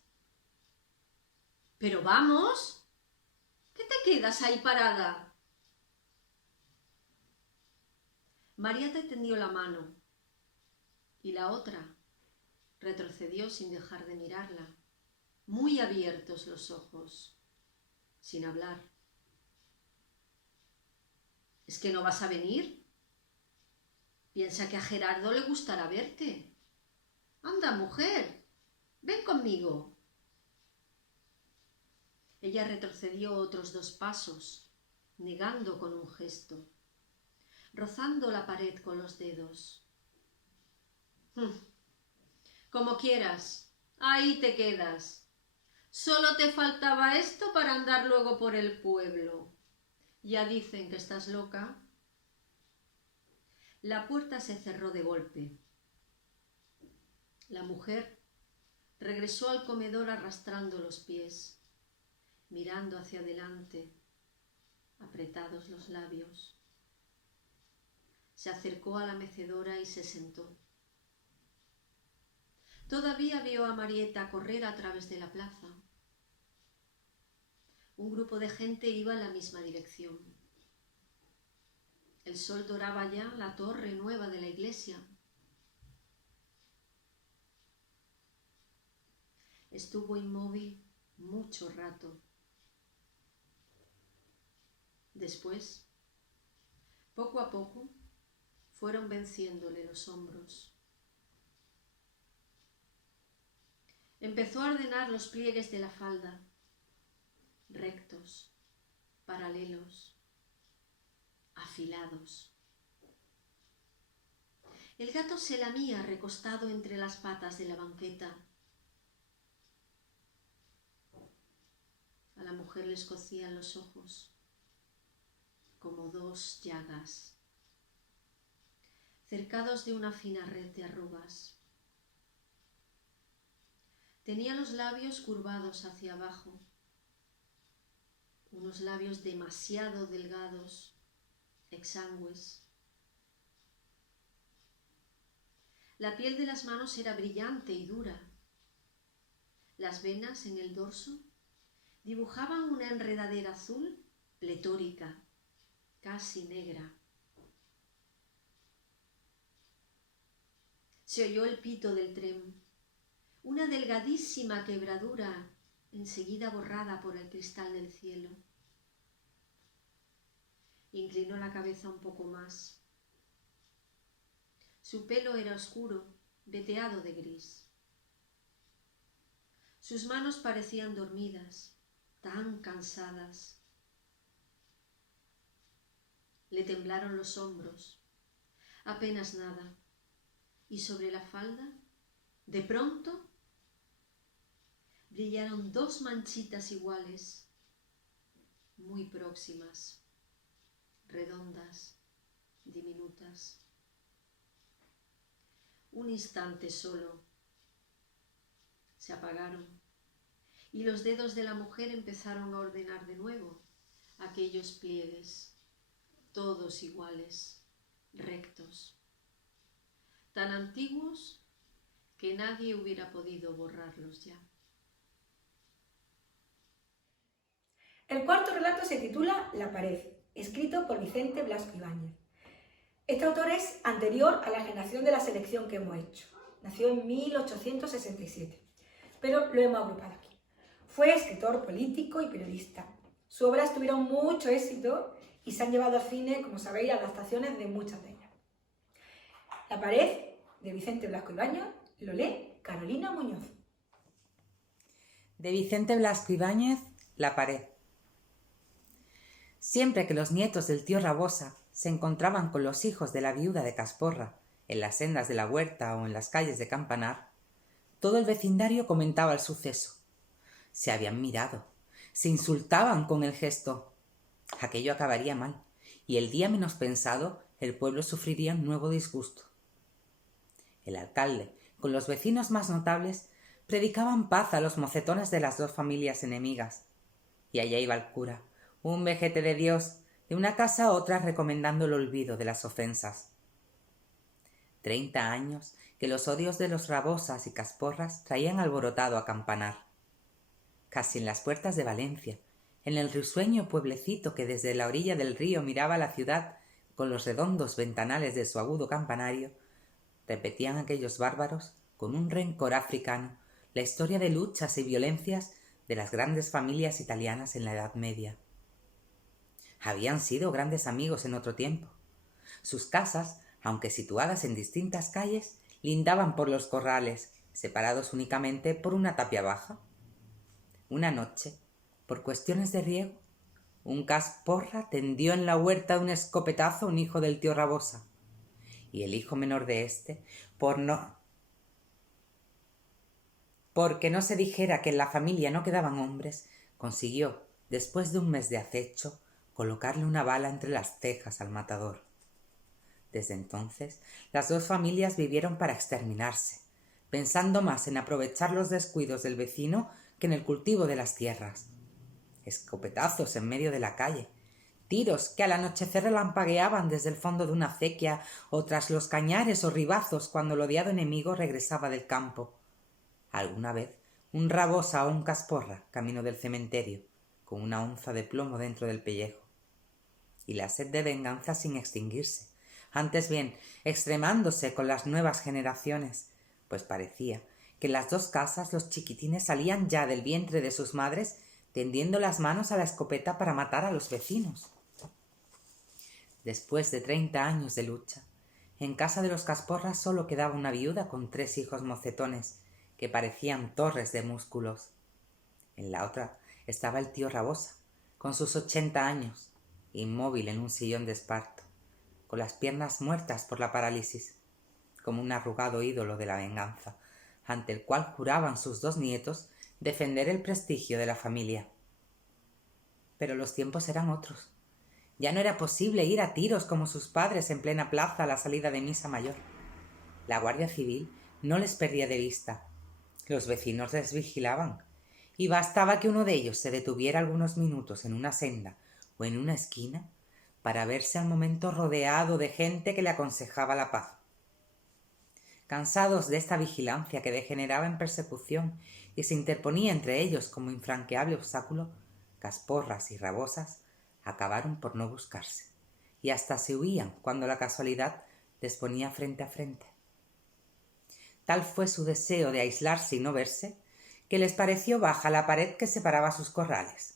Pero vamos. ¿Qué te quedas ahí parada? Marieta tendió la mano y la otra retrocedió sin dejar de mirarla, muy abiertos los ojos, sin hablar. ¿Es que no vas a venir? Piensa que a Gerardo le gustará verte. Anda, mujer, ven conmigo. Ella retrocedió otros 2 pasos, negando con un gesto, rozando la pared con los dedos. Como quieras, ahí te quedas. Solo te faltaba esto para andar luego por el pueblo. Ya dicen que estás loca. La puerta se cerró de golpe. La mujer regresó al comedor arrastrando los pies, mirando hacia adelante, apretados los labios. Se acercó a la mecedora y se sentó. Todavía vio a Marieta correr a través de la plaza. Un grupo de gente iba en la misma dirección. El sol doraba ya la torre nueva de la iglesia. Estuvo inmóvil mucho rato. Después, poco a poco, fueron venciéndole los hombros. Empezó a ordenar los pliegues de la falda, rectos, paralelos, afilados. El gato se lamía recostado entre las patas de la banqueta. A la mujer le escocían los ojos como 2 llagas, cercados de una fina red de arrugas. Tenía los labios curvados hacia abajo, unos labios demasiado delgados, exangües. La piel de las manos era brillante y dura. Las venas en el dorso dibujaban una enredadera azul pletórica, casi negra. Se oyó el pito del tren, una delgadísima quebradura enseguida borrada por el cristal del cielo. Inclinó la cabeza un poco más. Su pelo era oscuro, veteado de gris. Sus manos parecían dormidas, tan cansadas. Le temblaron los hombros, apenas nada, y sobre la falda, de pronto, brillaron 2 manchitas iguales, muy próximas, redondas, diminutas. Un instante solo. Se apagaron y los dedos de la mujer empezaron a ordenar de nuevo aquellos pliegues, todos iguales, rectos, tan antiguos que nadie hubiera podido borrarlos ya. El cuarto relato se titula La pared, escrito por Vicente Blasco Ibáñez. Este autor es anterior a la generación de la selección que hemos hecho. Nació en 1867, pero lo hemos agrupado aquí. Fue escritor, político y periodista. Sus obras tuvieron mucho éxito y se han llevado al cine, como sabéis, adaptaciones de muchas de ellas. La pared, de Vicente Blasco Ibáñez, lo lee Carolina Muñoz. De Vicente Blasco Ibáñez, La pared. Siempre que los nietos del tío Rabosa se encontraban con los hijos de la viuda de Casporra, en las sendas de la huerta o en las calles de Campanar, todo el vecindario comentaba el suceso. Se habían mirado, se insultaban con el gesto. Aquello acabaría mal, y el día menos pensado el pueblo sufriría un nuevo disgusto. El alcalde, con los vecinos más notables, predicaban paz a los mocetones de las 2 familias enemigas. Y allá iba el cura, un vejete de Dios, de una casa a otra recomendando el olvido de las ofensas. 30 años que los odios de los Rabosas y Casporras traían alborotado a Campanar. Casi en las puertas de Valencia, en el risueño pueblecito que desde la orilla del río miraba la ciudad con los redondos ventanales de su agudo campanario, repetían aquellos bárbaros, con un rencor africano, la historia de luchas y violencias de las grandes familias italianas en la Edad Media. Habían sido grandes amigos en otro tiempo. Sus casas, aunque situadas en distintas calles, lindaban por los corrales separados únicamente por una tapia baja. Una noche, por cuestiones de riego, un Casporra tendió en la huerta de un escopetazo a un hijo del tío Rabosa, y el hijo menor de éste, porque no se dijera que en la familia no quedaban hombres, consiguió, después de un mes de acecho, colocarle una bala entre las cejas al matador. Desde entonces, las dos familias vivieron para exterminarse, pensando más en aprovechar los descuidos del vecino que en el cultivo de las tierras. Escopetazos en medio de la calle, tiros que al anochecer relampagueaban desde el fondo de una acequia o tras los cañares o ribazos cuando el odiado enemigo regresaba del campo. Alguna vez un Rabosa o un Casporra camino del cementerio, con una onza de plomo dentro del pellejo. Y la sed de venganza sin extinguirse, antes bien extremándose con las nuevas generaciones, pues parecía que en las dos casas los chiquitines salían ya del vientre de sus madres tendiendo las manos a la escopeta para matar a los vecinos. Después de 30 años de lucha, en casa de los Casporras solo quedaba una viuda con 3 hijos mocetones que parecían torres de músculos. En la otra estaba el tío Rabosa, con sus 80 años, inmóvil en un sillón de esparto, con las piernas muertas por la parálisis, como un arrugado ídolo de la venganza, ante el cual juraban sus 2 nietos defender el prestigio de la familia. Pero los tiempos eran otros. Ya no era posible ir a tiros como sus padres en plena plaza a la salida de misa mayor. La Guardia Civil no les perdía de vista. Los vecinos les vigilaban, y bastaba que uno de ellos se detuviera algunos minutos en una senda o en una esquina para verse al momento rodeado de gente que le aconsejaba la paz. Cansados de esta vigilancia que degeneraba en persecución y se interponía entre ellos como infranqueable obstáculo, Casporras y Rabosas acabaron por no buscarse, y hasta se huían cuando la casualidad les ponía frente a frente. Tal fue su deseo de aislarse y no verse, que les pareció baja la pared que separaba sus corrales.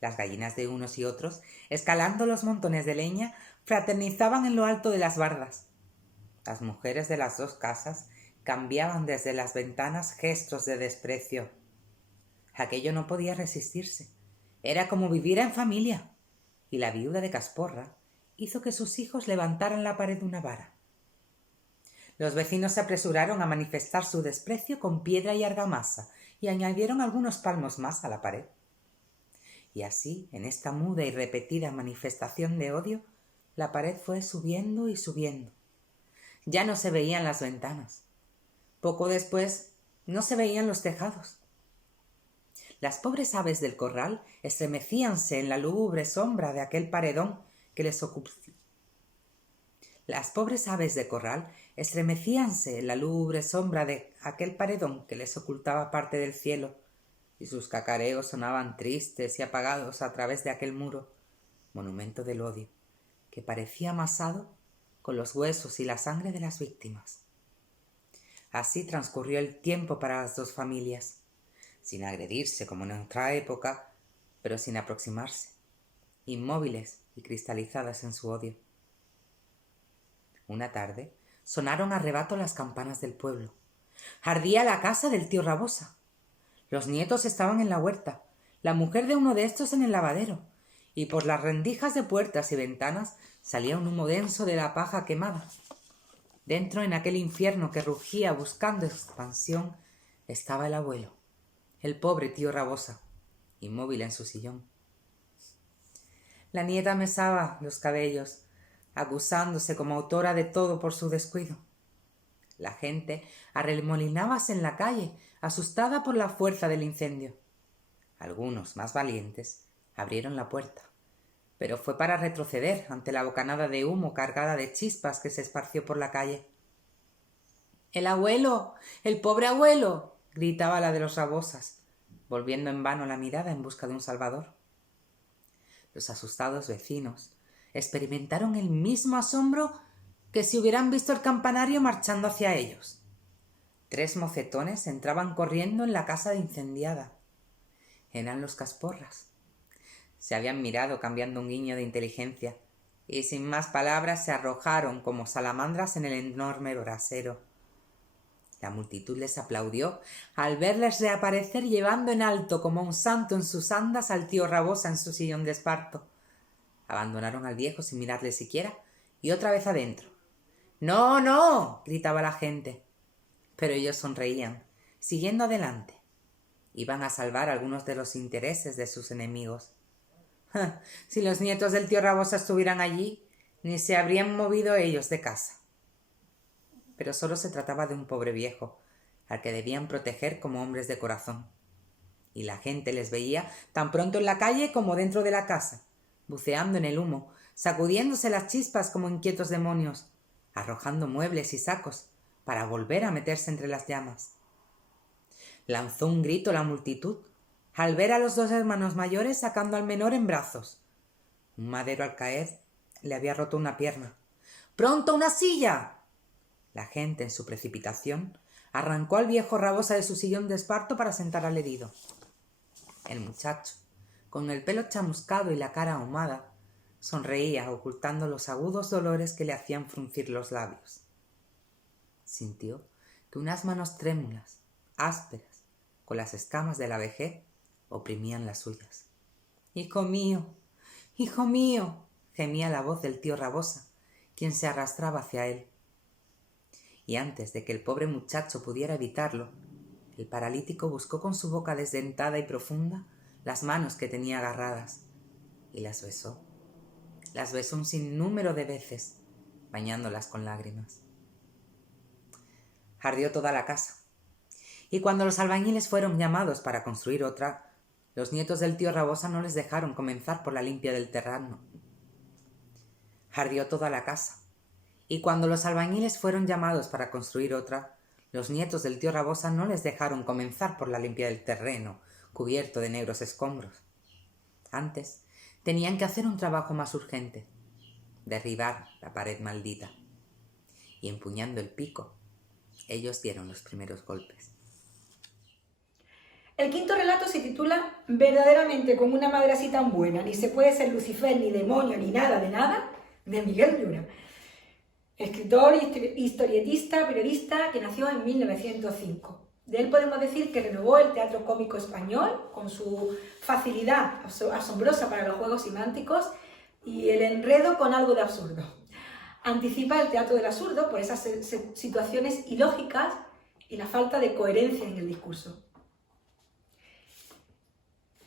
Las gallinas de unos y otros, escalando los montones de leña, fraternizaban en lo alto de las bardas. Las mujeres de las 2 casas cambiaban desde las ventanas gestos de desprecio. Aquello no podía resistirse. Era como vivir en familia. Y la viuda de Casporra hizo que sus hijos levantaran la pared de una vara. Los vecinos se apresuraron a manifestar su desprecio con piedra y argamasa y añadieron algunos palmos más a la pared. Y así, en esta muda y repetida manifestación de odio, la pared fue subiendo y subiendo. Ya no se veían las ventanas. Poco después, no se veían los tejados. Las pobres aves del corral estremecíanse en la lúgubre sombra de aquel paredón que les ocultaba parte del cielo, y sus cacareos sonaban tristes y apagados a través de aquel muro, monumento del odio, que parecía amasado con los huesos y la sangre de las víctimas. Así transcurrió el tiempo para las 2 familias, sin agredirse como en otra época, pero sin aproximarse, inmóviles y cristalizadas en su odio. Una tarde sonaron a rebato las campanas del pueblo. Ardía la casa del tío Rabosa. Los nietos estaban en la huerta, la mujer de uno de estos en el lavadero, y por las rendijas de puertas y ventanas salía un humo denso de la paja quemada. Dentro, en aquel infierno que rugía buscando expansión, estaba el abuelo, el pobre tío Rabosa, inmóvil en su sillón. La nieta mesaba los cabellos, acusándose como autora de todo por su descuido. La gente arremolinábase en la calle, asustada por la fuerza del incendio. Algunos, más valientes, abrieron la puerta, pero fue para retroceder ante la bocanada de humo cargada de chispas que se esparció por la calle. «¡El abuelo! ¡El pobre abuelo!», gritaba la de los Rabosas, volviendo en vano la mirada en busca de un salvador. Los asustados vecinos experimentaron el mismo asombro que si hubieran visto el campanario marchando hacia ellos. 3 mocetones entraban corriendo en la casa incendiada. Eran los Casporras. Se habían mirado cambiando un guiño de inteligencia y sin más palabras se arrojaron como salamandras en el enorme brasero. La multitud les aplaudió al verles reaparecer llevando en alto como un santo en sus andas al tío Rabosa en su sillón de esparto. Abandonaron al viejo sin mirarle siquiera y otra vez adentro. —¡No, no! —gritaba la gente. Pero ellos sonreían, siguiendo adelante. Iban a salvar algunos de los intereses de sus enemigos. Si los nietos del tío Rabosa estuvieran allí, ni se habrían movido ellos de casa. Pero solo se trataba de un pobre viejo, al que debían proteger como hombres de corazón. Y la gente les veía tan pronto en la calle como dentro de la casa, buceando en el humo, sacudiéndose las chispas como inquietos demonios, arrojando muebles y sacos para volver a meterse entre las llamas. Lanzó un grito la multitud al ver a los dos hermanos mayores sacando al menor en brazos. Un madero al caer le había roto una pierna. —¡Pronto, una silla! La gente, en su precipitación, arrancó al viejo Rabosa de su sillón de esparto para sentar al herido. El muchacho, con el pelo chamuscado y la cara ahumada, sonreía ocultando los agudos dolores que le hacían fruncir los labios. Sintió que unas manos trémulas, ásperas, con las escamas de la vejez, oprimían las suyas. —¡Hijo mío! ¡Hijo mío! —gemía la voz del tío Rabosa, quien se arrastraba hacia él. Y antes de que el pobre muchacho pudiera evitarlo, el paralítico buscó con su boca desdentada y profunda las manos que tenía agarradas y las besó. Las besó un sinnúmero de veces, bañándolas con lágrimas. Ardió toda la casa, y cuando los albañiles fueron llamados para construir otra, los nietos del tío Rabosa no les dejaron comenzar por la limpia del terreno. Ardió toda la casa, y cuando los albañiles fueron llamados para construir otra, los nietos del tío Rabosa no les dejaron comenzar por la limpia del terreno, cubierto de negros escombros. Antes, tenían que hacer un trabajo más urgente, derribar la pared maldita. Y empuñando el pico, ellos dieron los primeros golpes. El quinto relato se titula Verdaderamente con una madre así tan buena, ni se puede ser Lucifer, ni demonio, ni nada de nada, de Miguel Miura. Escritor, historietista, periodista que nació en 1905. De él podemos decir que renovó el teatro cómico español con su facilidad asombrosa para los juegos semánticos y el enredo con algo de absurdo. Anticipa el teatro del absurdo por esas situaciones ilógicas y la falta de coherencia en el discurso.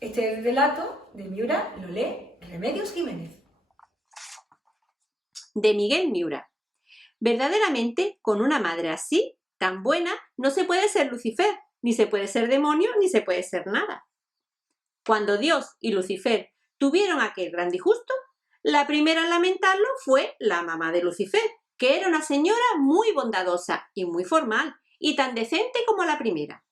Este relato de Miura lo lee Remedios Jiménez. De Miguel Miura. Verdaderamente, con una madre así, tan buena, no se puede ser Lucifer, ni se puede ser demonio, ni se puede ser nada. Cuando Dios y Lucifer tuvieron aquel gran disgusto, la primera en lamentarlo fue la mamá de Lucifer, que era una señora muy bondadosa y muy formal, y tan decente como la primera.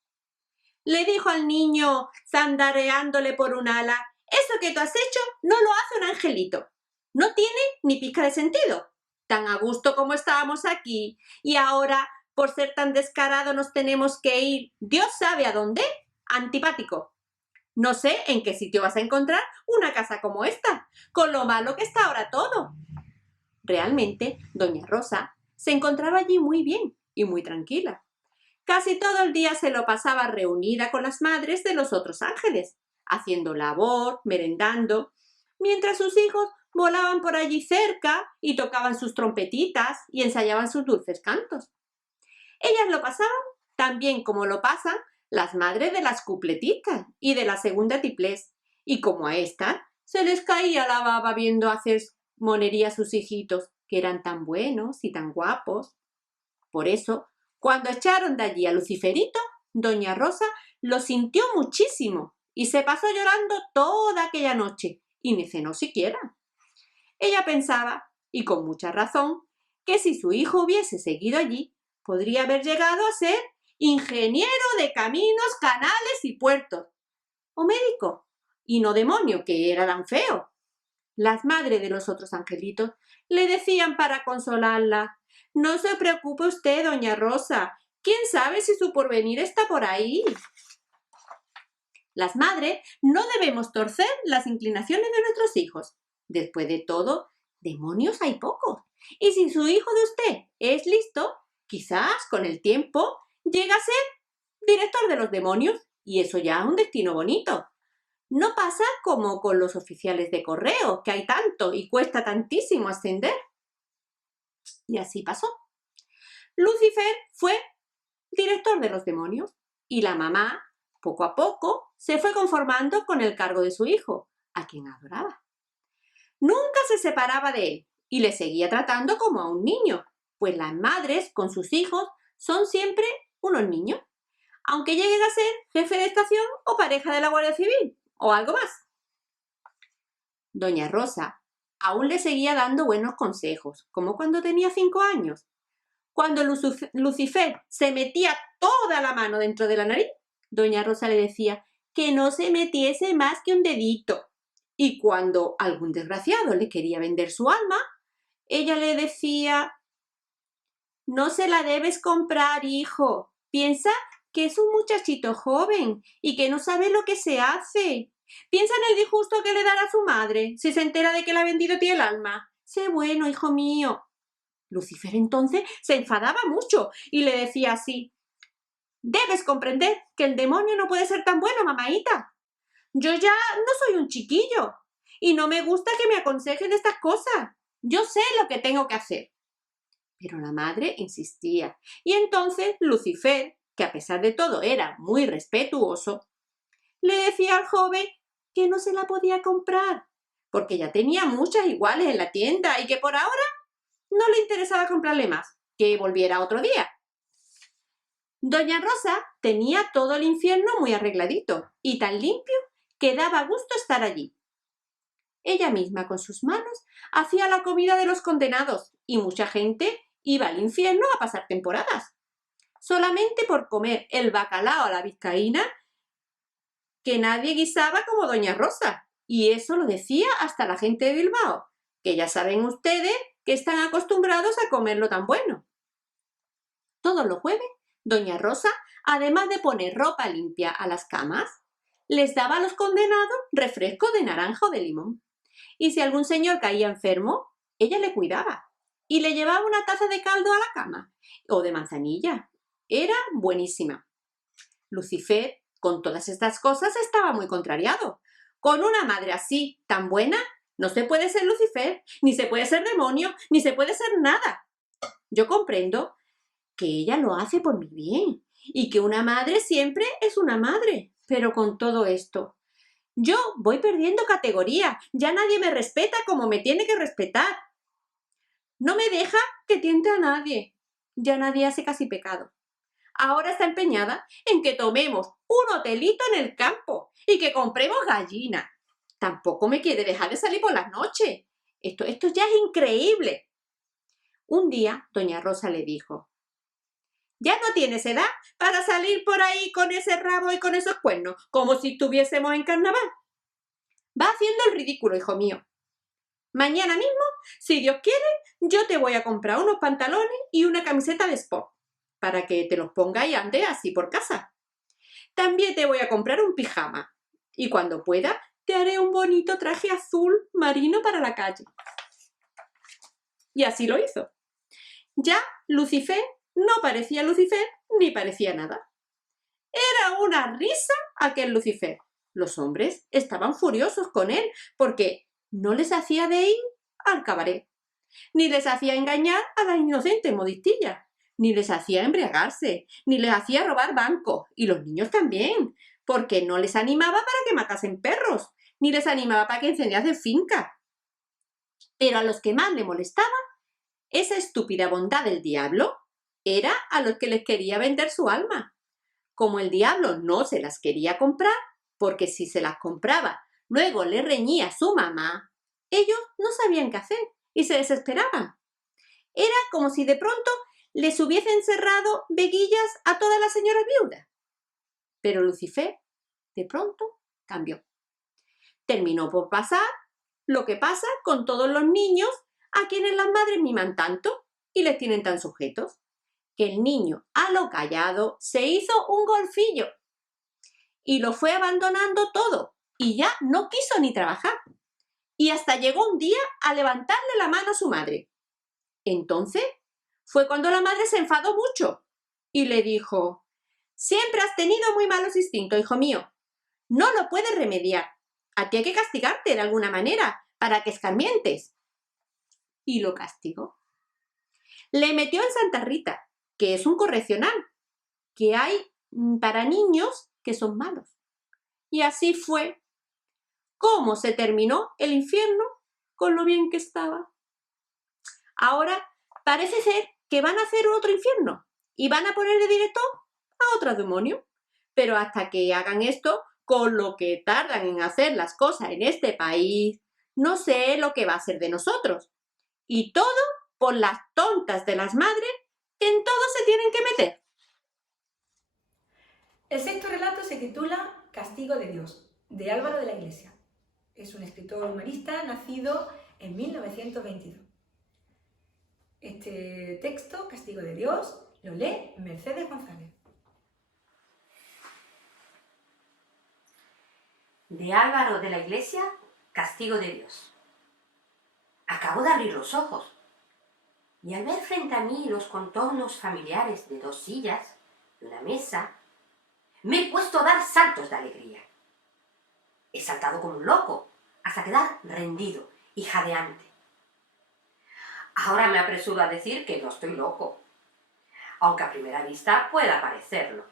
Le dijo al niño, zandareándole por un ala, «Eso que tú has hecho no lo hace un angelito. No tiene ni pizca de sentido. Tan a gusto como estábamos aquí, y ahora, por ser tan descarado, nos tenemos que ir, Dios sabe a dónde, antipático. No sé en qué sitio vas a encontrar una casa como esta, con lo malo que está ahora todo». Realmente, doña Rosa se encontraba allí muy bien y muy tranquila. Casi todo el día se lo pasaba reunida con las madres de los otros ángeles, haciendo labor, merendando, mientras sus hijos volaban por allí cerca y tocaban sus trompetitas y ensayaban sus dulces cantos. Ellas lo pasaban tan bien como lo pasan las madres de las cupletitas y de la segunda tiplés, y como a estas se les caía la baba viendo hacer monería a sus hijitos, que eran tan buenos y tan guapos. Por eso, cuando echaron de allí a Luciferito, doña Rosa lo sintió muchísimo y se pasó llorando toda aquella noche y ni cenó siquiera. Ella pensaba, y con mucha razón, que si su hijo hubiese seguido allí, podría haber llegado a ser ingeniero de caminos, canales y puertos, o médico, y no demonio, que era tan feo. Las madres de los otros angelitos le decían para consolarla, «No se preocupe usted, doña Rosa, ¿quién sabe si su porvenir está por ahí?» Las madres no debemos torcer las inclinaciones de nuestros hijos. Después de todo, demonios hay pocos. Y si su hijo de usted es listo, quizás con el tiempo llega a ser director de los demonios y eso ya es un destino bonito. No pasa como con los oficiales de correo, que hay tanto y cuesta tantísimo ascender. Y así pasó. Lucifer fue director de los demonios y la mamá, poco a poco, se fue conformando con el cargo de su hijo, a quien adoraba. Nunca se separaba de él y le seguía tratando como a un niño, pues las madres con sus hijos son siempre unos niños, aunque lleguen a ser jefe de estación o pareja de la Guardia Civil o algo más. Doña Rosa aún le seguía dando buenos consejos, como cuando tenía 5 años. Cuando Lucifer se metía toda la mano dentro de la nariz, Doña Rosa le decía que no se metiese más que un dedito. Y cuando algún desgraciado le quería vender su alma, ella le decía: no se la debes comprar, hijo. Piensa que es un muchachito joven y que no sabe lo que se hace. Piensa en el disgusto que le dará a su madre si se entera de que le ha vendido a ti el alma. Sé bueno, hijo mío. Lucifer entonces se enfadaba mucho y le decía así: debes comprender que el demonio no puede ser tan bueno, mamaíta. Yo ya no soy un chiquillo y no me gusta que me aconsejen estas cosas. Yo sé lo que tengo que hacer. Pero la madre insistía y entonces Lucifer, que a pesar de todo era muy respetuoso, le decía al joven que no se la podía comprar porque ya tenía muchas iguales en la tienda y que por ahora no le interesaba comprarle más, que volviera otro día. Doña Rosa tenía todo el infierno muy arregladito y tan limpio que daba gusto estar allí. Ella misma con sus manos hacía la comida de los condenados y mucha gente iba al infierno a pasar temporadas, solamente por comer el bacalao a la vizcaína que nadie guisaba como Doña Rosa, y eso lo decía hasta la gente de Bilbao, que ya saben ustedes que están acostumbrados a comerlo tan bueno. Todos los jueves, Doña Rosa, además de poner ropa limpia a las camas, les daba a los condenados refresco de naranja o de limón. Y si algún señor caía enfermo, ella le cuidaba y le llevaba una taza de caldo a la cama o de manzanilla. Era buenísima. Lucifer, con todas estas cosas, estaba muy contrariado. Con una madre así, tan buena, no se puede ser Lucifer, ni se puede ser demonio, ni se puede ser nada. Yo comprendo que ella lo hace por mi bien y que una madre siempre es una madre. Pero con todo esto, yo voy perdiendo categoría. Ya nadie me respeta como me tiene que respetar. No me deja que tiente a nadie. Ya nadie hace casi pecado. Ahora está empeñada en que tomemos un hotelito en el campo y que compremos gallina. Tampoco me quiere dejar de salir por las noches. Esto ya es increíble. Un día, Doña Rosa le dijo: ya no tienes edad para salir por ahí con ese rabo y con esos cuernos, como si estuviésemos en carnaval. Va haciendo el ridículo, hijo mío. Mañana mismo, si Dios quiere, yo te voy a comprar unos pantalones y una camiseta de sport, para que te los pongas y andes así por casa. También te voy a comprar un pijama, y cuando pueda, te haré un bonito traje azul marino para la calle. Y así lo hizo. Ya Lucifer no parecía Lucifer ni parecía nada. Era una risa aquel Lucifer. Los hombres estaban furiosos con él porque no les hacía de ir al cabaret, ni les hacía engañar a las inocentes modistillas, ni les hacía embriagarse, ni les hacía robar bancos, y los niños también, porque no les animaba para que matasen perros, ni les animaba para que incendiasen fincas. Pero a los que más le molestaba esa estúpida bondad del diablo era a los que les quería vender su alma. Como el diablo no se las quería comprar, porque si se las compraba luego le reñía su mamá, ellos no sabían qué hacer y se desesperaban. Era como si de pronto les hubiesen cerrado veguillas a todas las señoras viudas. Pero Lucifer de pronto cambió. Terminó por pasar lo que pasa con todos los niños a quienes las madres miman tanto y les tienen tan sujetos, que el niño, a lo callado, se hizo un golfillo y lo fue abandonando todo y ya no quiso ni trabajar. Y hasta llegó un día a levantarle la mano a su madre. Entonces fue cuando la madre se enfadó mucho y le dijo: «Siempre has tenido muy malos instintos, hijo mío. No lo puedes remediar. A ti hay que castigarte de alguna manera para que escarmientes». Y lo castigó. Le metió en Santa Rita, que es un correccional, que hay para niños que son malos. Y así fue como se terminó el infierno con lo bien que estaba. Ahora parece ser que van a hacer otro infierno y van a poner de director a otro demonio. Pero hasta que hagan esto, con lo que tardan en hacer las cosas en este país, no sé lo que va a ser de nosotros. Y todo por las tontas de las madres que en todo se tienen que meter. El sexto relato se titula Castigo de Dios, de Álvaro de la Iglesia. Es un escritor humanista nacido en 1922. Este texto, Castigo de Dios, lo lee Mercedes González. De Álvaro de la Iglesia, Castigo de Dios. Acabo de abrir los ojos y al ver frente a mí los contornos familiares de 2 sillas y una mesa, me he puesto a dar saltos de alegría. He saltado como un loco hasta quedar rendido y jadeante. Ahora me apresuro a decir que no estoy loco, aunque a primera vista pueda parecerlo.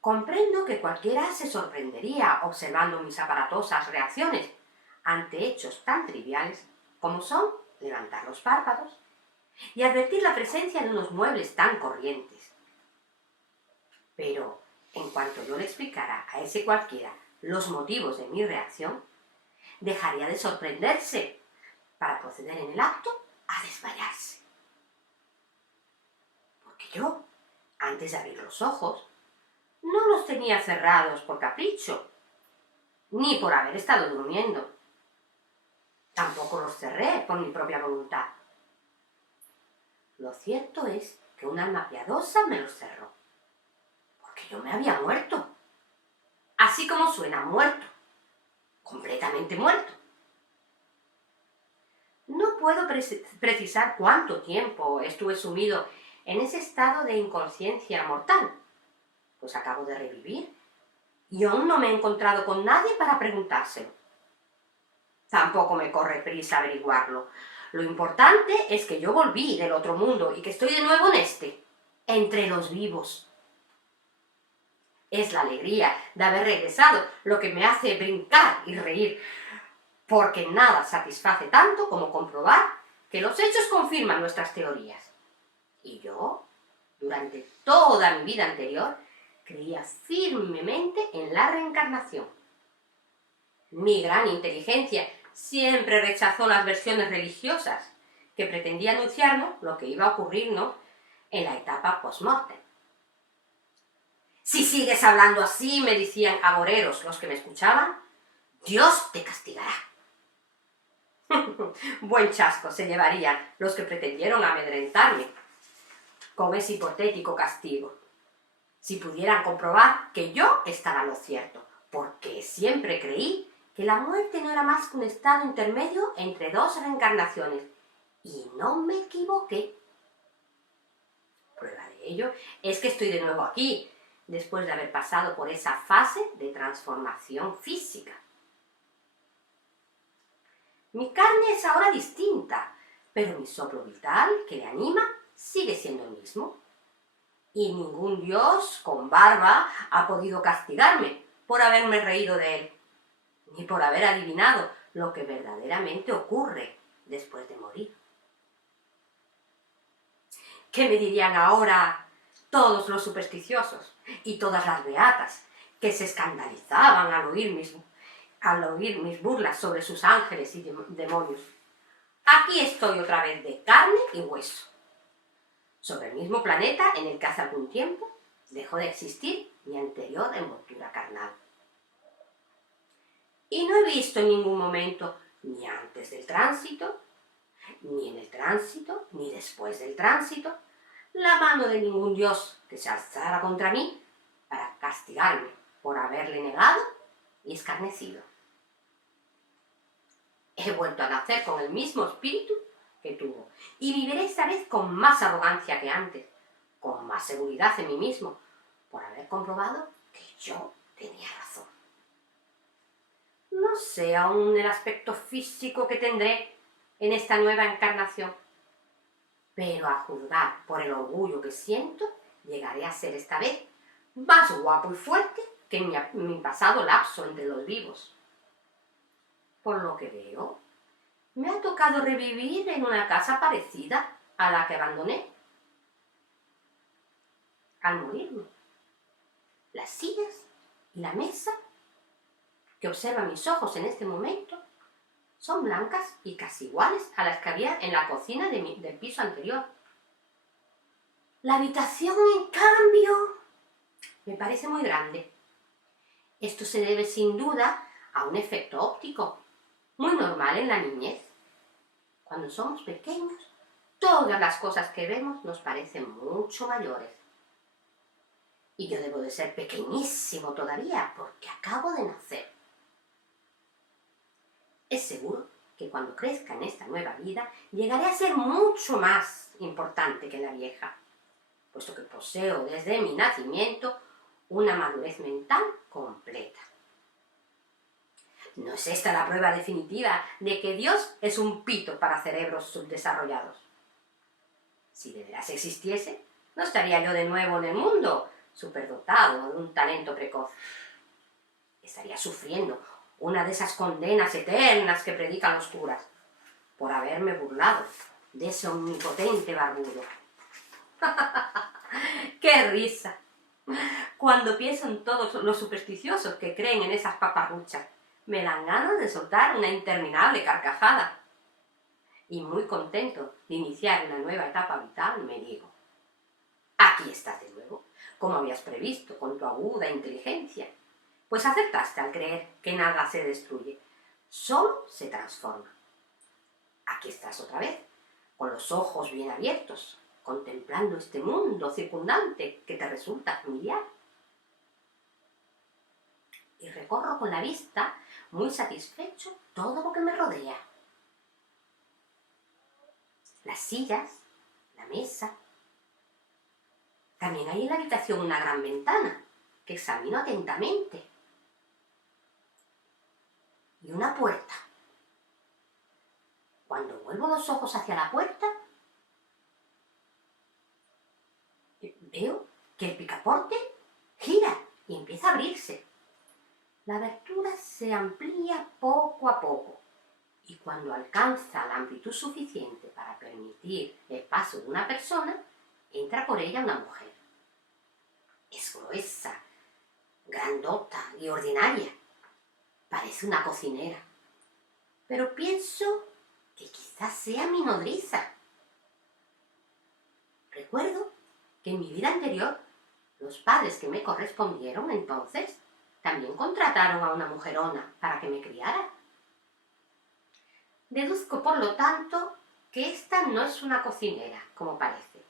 Comprendo que cualquiera se sorprendería observando mis aparatosas reacciones ante hechos tan triviales como son levantar los párpados y advertir la presencia de unos muebles tan corrientes. Pero en cuanto yo le explicara a ese cualquiera los motivos de mi reacción, dejaría de sorprenderse para proceder en el acto a desmayarse. Porque yo, antes de abrir los ojos, no los tenía cerrados por capricho, ni por haber estado durmiendo. Tampoco los cerré por mi propia voluntad. Lo cierto es que un alma piadosa me los cerró, porque yo me había muerto. Así como suena, muerto, completamente muerto. No puedo precisar cuánto tiempo estuve sumido en ese estado de inconsciencia mortal, pues acabo de revivir y aún no me he encontrado con nadie para preguntárselo. Tampoco me corre prisa averiguarlo. Lo importante es que yo volví del otro mundo y que estoy de nuevo en este, entre los vivos. Es la alegría de haber regresado lo que me hace brincar y reír, porque nada satisface tanto como comprobar que los hechos confirman nuestras teorías. Y yo, durante toda mi vida anterior, creía firmemente en la reencarnación. Mi gran inteligencia siempre rechazó las versiones religiosas que pretendían anunciarnos lo que iba a ocurrirnos en la etapa post-mortem. Si sigues hablando así, me decían agoreros los que me escuchaban, Dios te castigará. Buen chasco se llevarían los que pretendieron amedrentarme con ese hipotético castigo, si pudieran comprobar que yo estaba en lo cierto, porque siempre creí que la muerte no era más que un estado intermedio entre 2 reencarnaciones, y no me equivoqué. Prueba de ello es que estoy de nuevo aquí, después de haber pasado por esa fase de transformación física. Mi carne es ahora distinta, pero mi soplo vital que le anima sigue siendo el mismo. Y ningún dios con barba ha podido castigarme por haberme reído de él, ni por haber adivinado lo que verdaderamente ocurre después de morir. ¿Qué me dirían ahora todos los supersticiosos y todas las beatas que se escandalizaban al oír mis burlas sobre sus ángeles y demonios? Aquí estoy otra vez de carne y hueso, sobre el mismo planeta en el que hace algún tiempo dejó de existir mi anterior envoltura carnal. Y no he visto en ningún momento, ni antes del tránsito, ni en el tránsito, ni después del tránsito, la mano de ningún dios que se alzara contra mí para castigarme por haberle negado y escarnecido. He vuelto a nacer con el mismo espíritu que tuvo, y viviré esta vez con más arrogancia que antes, con más seguridad en mí mismo, por haber comprobado que yo tenía razón. No sé aún el aspecto físico que tendré en esta nueva encarnación, pero a juzgar por el orgullo que siento, llegaré a ser esta vez más guapo y fuerte que en mi pasado lapso entre los vivos. Por lo que veo, me ha tocado revivir en una casa parecida a la que abandoné al morirme. Las sillas y la mesa que observan mis ojos en este momento son blancas y casi iguales a las que había en la cocina del piso anterior. La habitación, en cambio, me parece muy grande. Esto se debe sin duda a un efecto óptico, muy normal en la niñez. Cuando somos pequeños, todas las cosas que vemos nos parecen mucho mayores. Y yo debo de ser pequeñísimo todavía, porque acabo de nacer. Es seguro que cuando crezca en esta nueva vida, llegaré a ser mucho más importante que la vieja, puesto que poseo desde mi nacimiento una madurez mental completa. ¿No es esta la prueba definitiva de que Dios es un pito para cerebros subdesarrollados? Si de veras existiese, no estaría yo de nuevo en el mundo, superdotado de un talento precoz. Estaría sufriendo una de esas condenas eternas que predican los curas, por haberme burlado de ese omnipotente barbudo. ¡Qué risa! Cuando pienso en todos los supersticiosos que creen en esas paparruchas, me dan ganas de soltar una interminable carcajada. Y muy contento de iniciar una nueva etapa vital, me digo: aquí estás de nuevo, como habías previsto, con tu aguda inteligencia. Pues acertaste al creer que nada se destruye, solo se transforma. Aquí estás otra vez, con los ojos bien abiertos, contemplando este mundo circundante que te resulta familiar. Y recorro con la vista, muy satisfecho, todo lo que me rodea. Las sillas, la mesa. También hay en la habitación una gran ventana, que examino atentamente. Y una puerta. Cuando vuelvo los ojos hacia la puerta, veo que el picaporte gira y empieza a abrirse. La abertura se amplía poco a poco y cuando alcanza la amplitud suficiente para permitir el paso de una persona, entra por ella una mujer. Es gruesa, grandota y ordinaria. Parece una cocinera, pero pienso que quizás sea mi nodriza. Recuerdo que en mi vida anterior, los padres que me correspondieron entonces también contrataron a una mujerona para que me criara. Deduzco, por lo tanto, que esta no es una cocinera, como parece,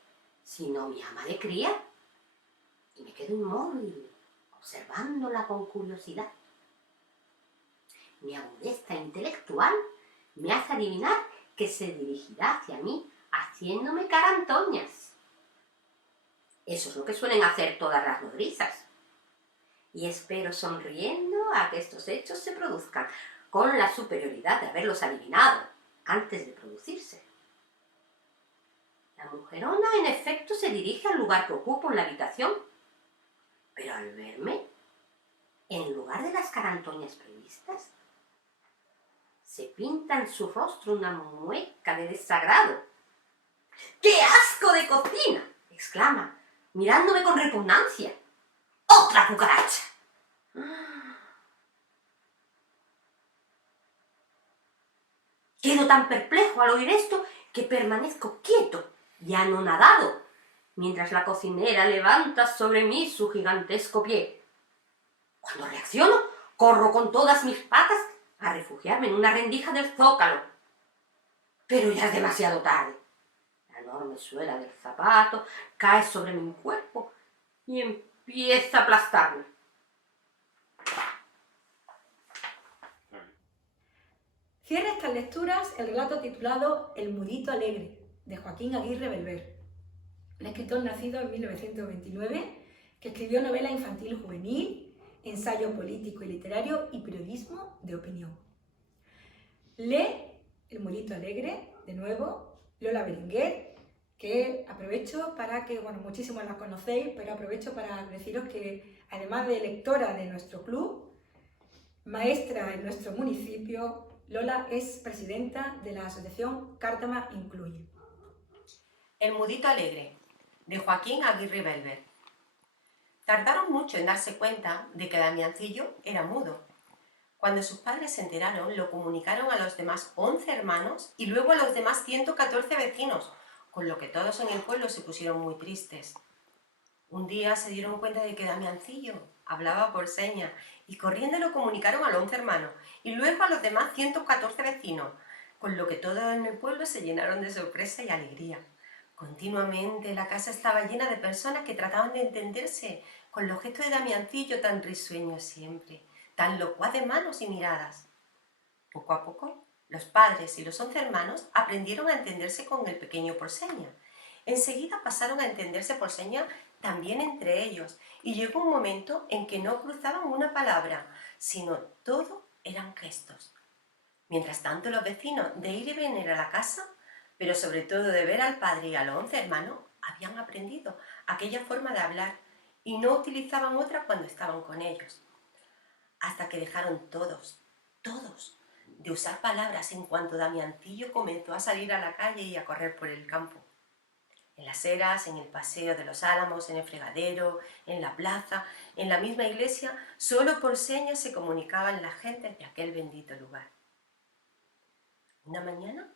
sino mi ama de cría, y me quedo inmóvil, observándola con curiosidad. Mi agudeza intelectual me hace adivinar que se dirigirá hacia mí haciéndome carantoñas. Eso es lo que suelen hacer todas las nodrizas. Y espero sonriendo a que estos hechos se produzcan, con la superioridad de haberlos adivinado antes de producirse. La mujerona, en efecto, se dirige al lugar que ocupo en la habitación, pero al verme, en lugar de las carantoñas previstas, se pinta en su rostro una mueca de desagrado. ¡Qué asco de cocina!, exclama, mirándome con repugnancia. ¡Otra cucaracha! Quedo tan perplejo al oír esto que permanezco quieto y anonadado, mientras la cocinera levanta sobre mí su gigantesco pie. Cuando reacciono, corro con todas mis patas a refugiarme en una rendija del zócalo. Pero ya es demasiado tarde. La enorme suela del zapato cae sobre mi cuerpo y empieza a aplastarme. Cierra estas lecturas el relato titulado El Mudito Alegre, de Joaquín Aguirre Belver. un escritor nacido en 1929 que escribió novela infantil y juvenil, ensayo político y literario y periodismo de opinión. Lee El Muellito Alegre, de nuevo, Lola Berenguer, que aprovecho para que, bueno, muchísimos la conocéis, pero aprovecho para deciros que además de lectora de nuestro club, maestra en nuestro municipio, Lola es presidenta de la asociación Cártama Incluye. El Mudito Alegre, de Joaquín Aguirre Belver. Tardaron mucho en darse cuenta de que Damiancillo era mudo. Cuando sus padres se enteraron, lo comunicaron a los demás 11 hermanos y luego a los demás 114 vecinos, con lo que todos en el pueblo se pusieron muy tristes. Un día se dieron cuenta de que Damiancillo hablaba por señas y corriendo lo comunicaron a los 11 hermanos y luego a los demás 114 vecinos, con lo que todos en el pueblo se llenaron de sorpresa y alegría. Continuamente la casa estaba llena de personas que trataban de entenderse con los gestos de Damiancillo tan risueños siempre, tan locuaz de manos y miradas. Poco a poco, los padres y los 11 hermanos aprendieron a entenderse con el pequeño por señas. Enseguida pasaron a entenderse por señas también entre ellos, y llegó un momento en que no cruzaban una palabra, sino todo eran gestos. Mientras tanto, los vecinos de ir y venir a la casa, pero sobre todo de ver al padre y a los 11 hermanos, habían aprendido aquella forma de hablar y no utilizaban otra cuando estaban con ellos. Hasta que dejaron todos, de usar palabras en cuanto Damiancillo comenzó a salir a la calle y a correr por el campo. En las eras, en el paseo de los Álamos, en el fregadero, en la plaza, en la misma iglesia, solo por señas se comunicaban las gentes de aquel bendito lugar. Una mañana,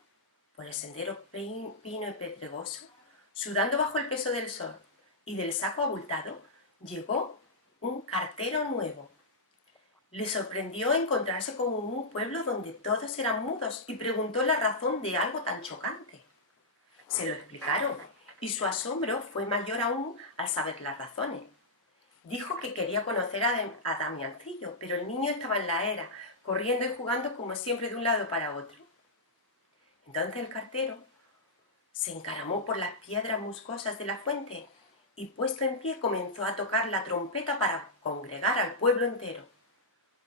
por el sendero pino y pedregoso, sudando bajo el peso del sol y del saco abultado, llegó un cartero nuevo. Le sorprendió encontrarse con un pueblo donde todos eran mudos y preguntó la razón de algo tan chocante. Se lo explicaron y su asombro fue mayor aún al saber las razones. Dijo que quería conocer a Damiancillo, pero el niño estaba en la era, corriendo y jugando como siempre de un lado para otro. Entonces el cartero se encaramó por las piedras musgosas de la fuente y, puesto en pie, comenzó a tocar la trompeta para congregar al pueblo entero.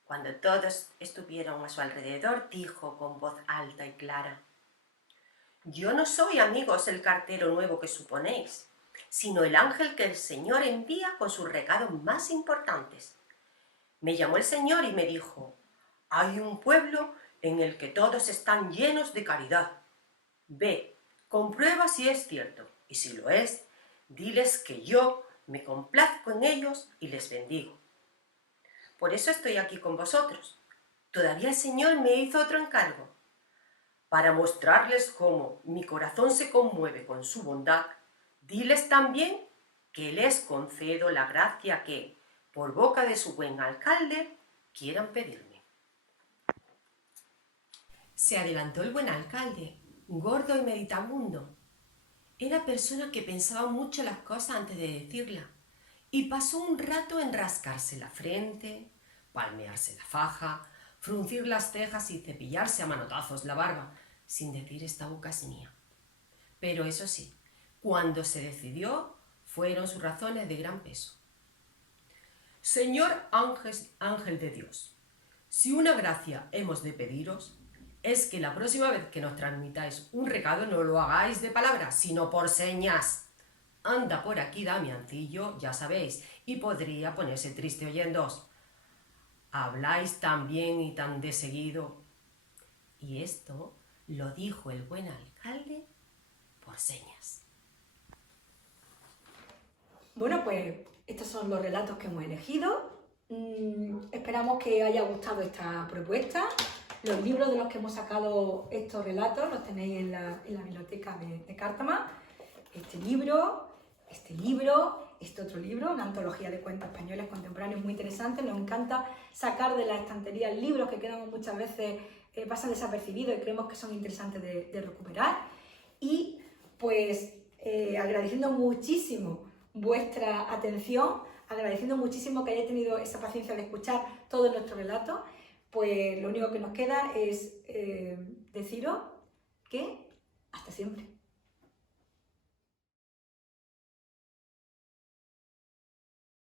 Cuando todos estuvieron a su alrededor, dijo con voz alta y clara: «Yo no soy, amigos, el cartero nuevo que suponéis, sino el ángel que el Señor envía con sus recados más importantes. Me llamó el Señor y me dijo: hay un pueblo en el que todos están llenos de caridad. Ve, comprueba si es cierto, y si lo es, diles que yo me complazco en ellos y les bendigo. Por eso estoy aquí con vosotros. Todavía el Señor me hizo otro encargo. Para mostrarles cómo mi corazón se conmueve con su bondad, diles también que les concedo la gracia que, por boca de su buen alcalde, quieran pedirme». Se adelantó el buen alcalde, gordo y meditabundo. Era persona que pensaba mucho las cosas antes de decirlas, y pasó un rato en rascarse la frente, palmearse la faja, fruncir las cejas y cepillarse a manotazos la barba, sin decir «esta boca es mía». Pero eso sí, cuando se decidió, fueron sus razones de gran peso. «Señor ángel de Dios, si una gracia hemos de pediros, es que la próxima vez que nos transmitáis un recado no lo hagáis de palabras, sino por señas. Anda por aquí Damiancillo, ya sabéis, y podría ponerse triste oyéndoos. Habláis tan bien y tan de seguido». Y esto lo dijo el buen alcalde por señas. Bueno, pues estos son los relatos que hemos elegido. Esperamos que haya gustado esta propuesta. Los libros de los que hemos sacado estos relatos los tenéis en la biblioteca de Cártama. Este libro, este otro libro, una antología de cuentos españoles contemporáneos muy interesante. Nos encanta sacar de la estantería libros que quedan muchas veces, pasan desapercibidos y creemos que son interesantes de recuperar. Y pues agradeciendo muchísimo vuestra atención, agradeciendo muchísimo que hayáis tenido esa paciencia de escuchar todos nuestros relatos, pues lo único que nos queda es deciros que hasta siempre.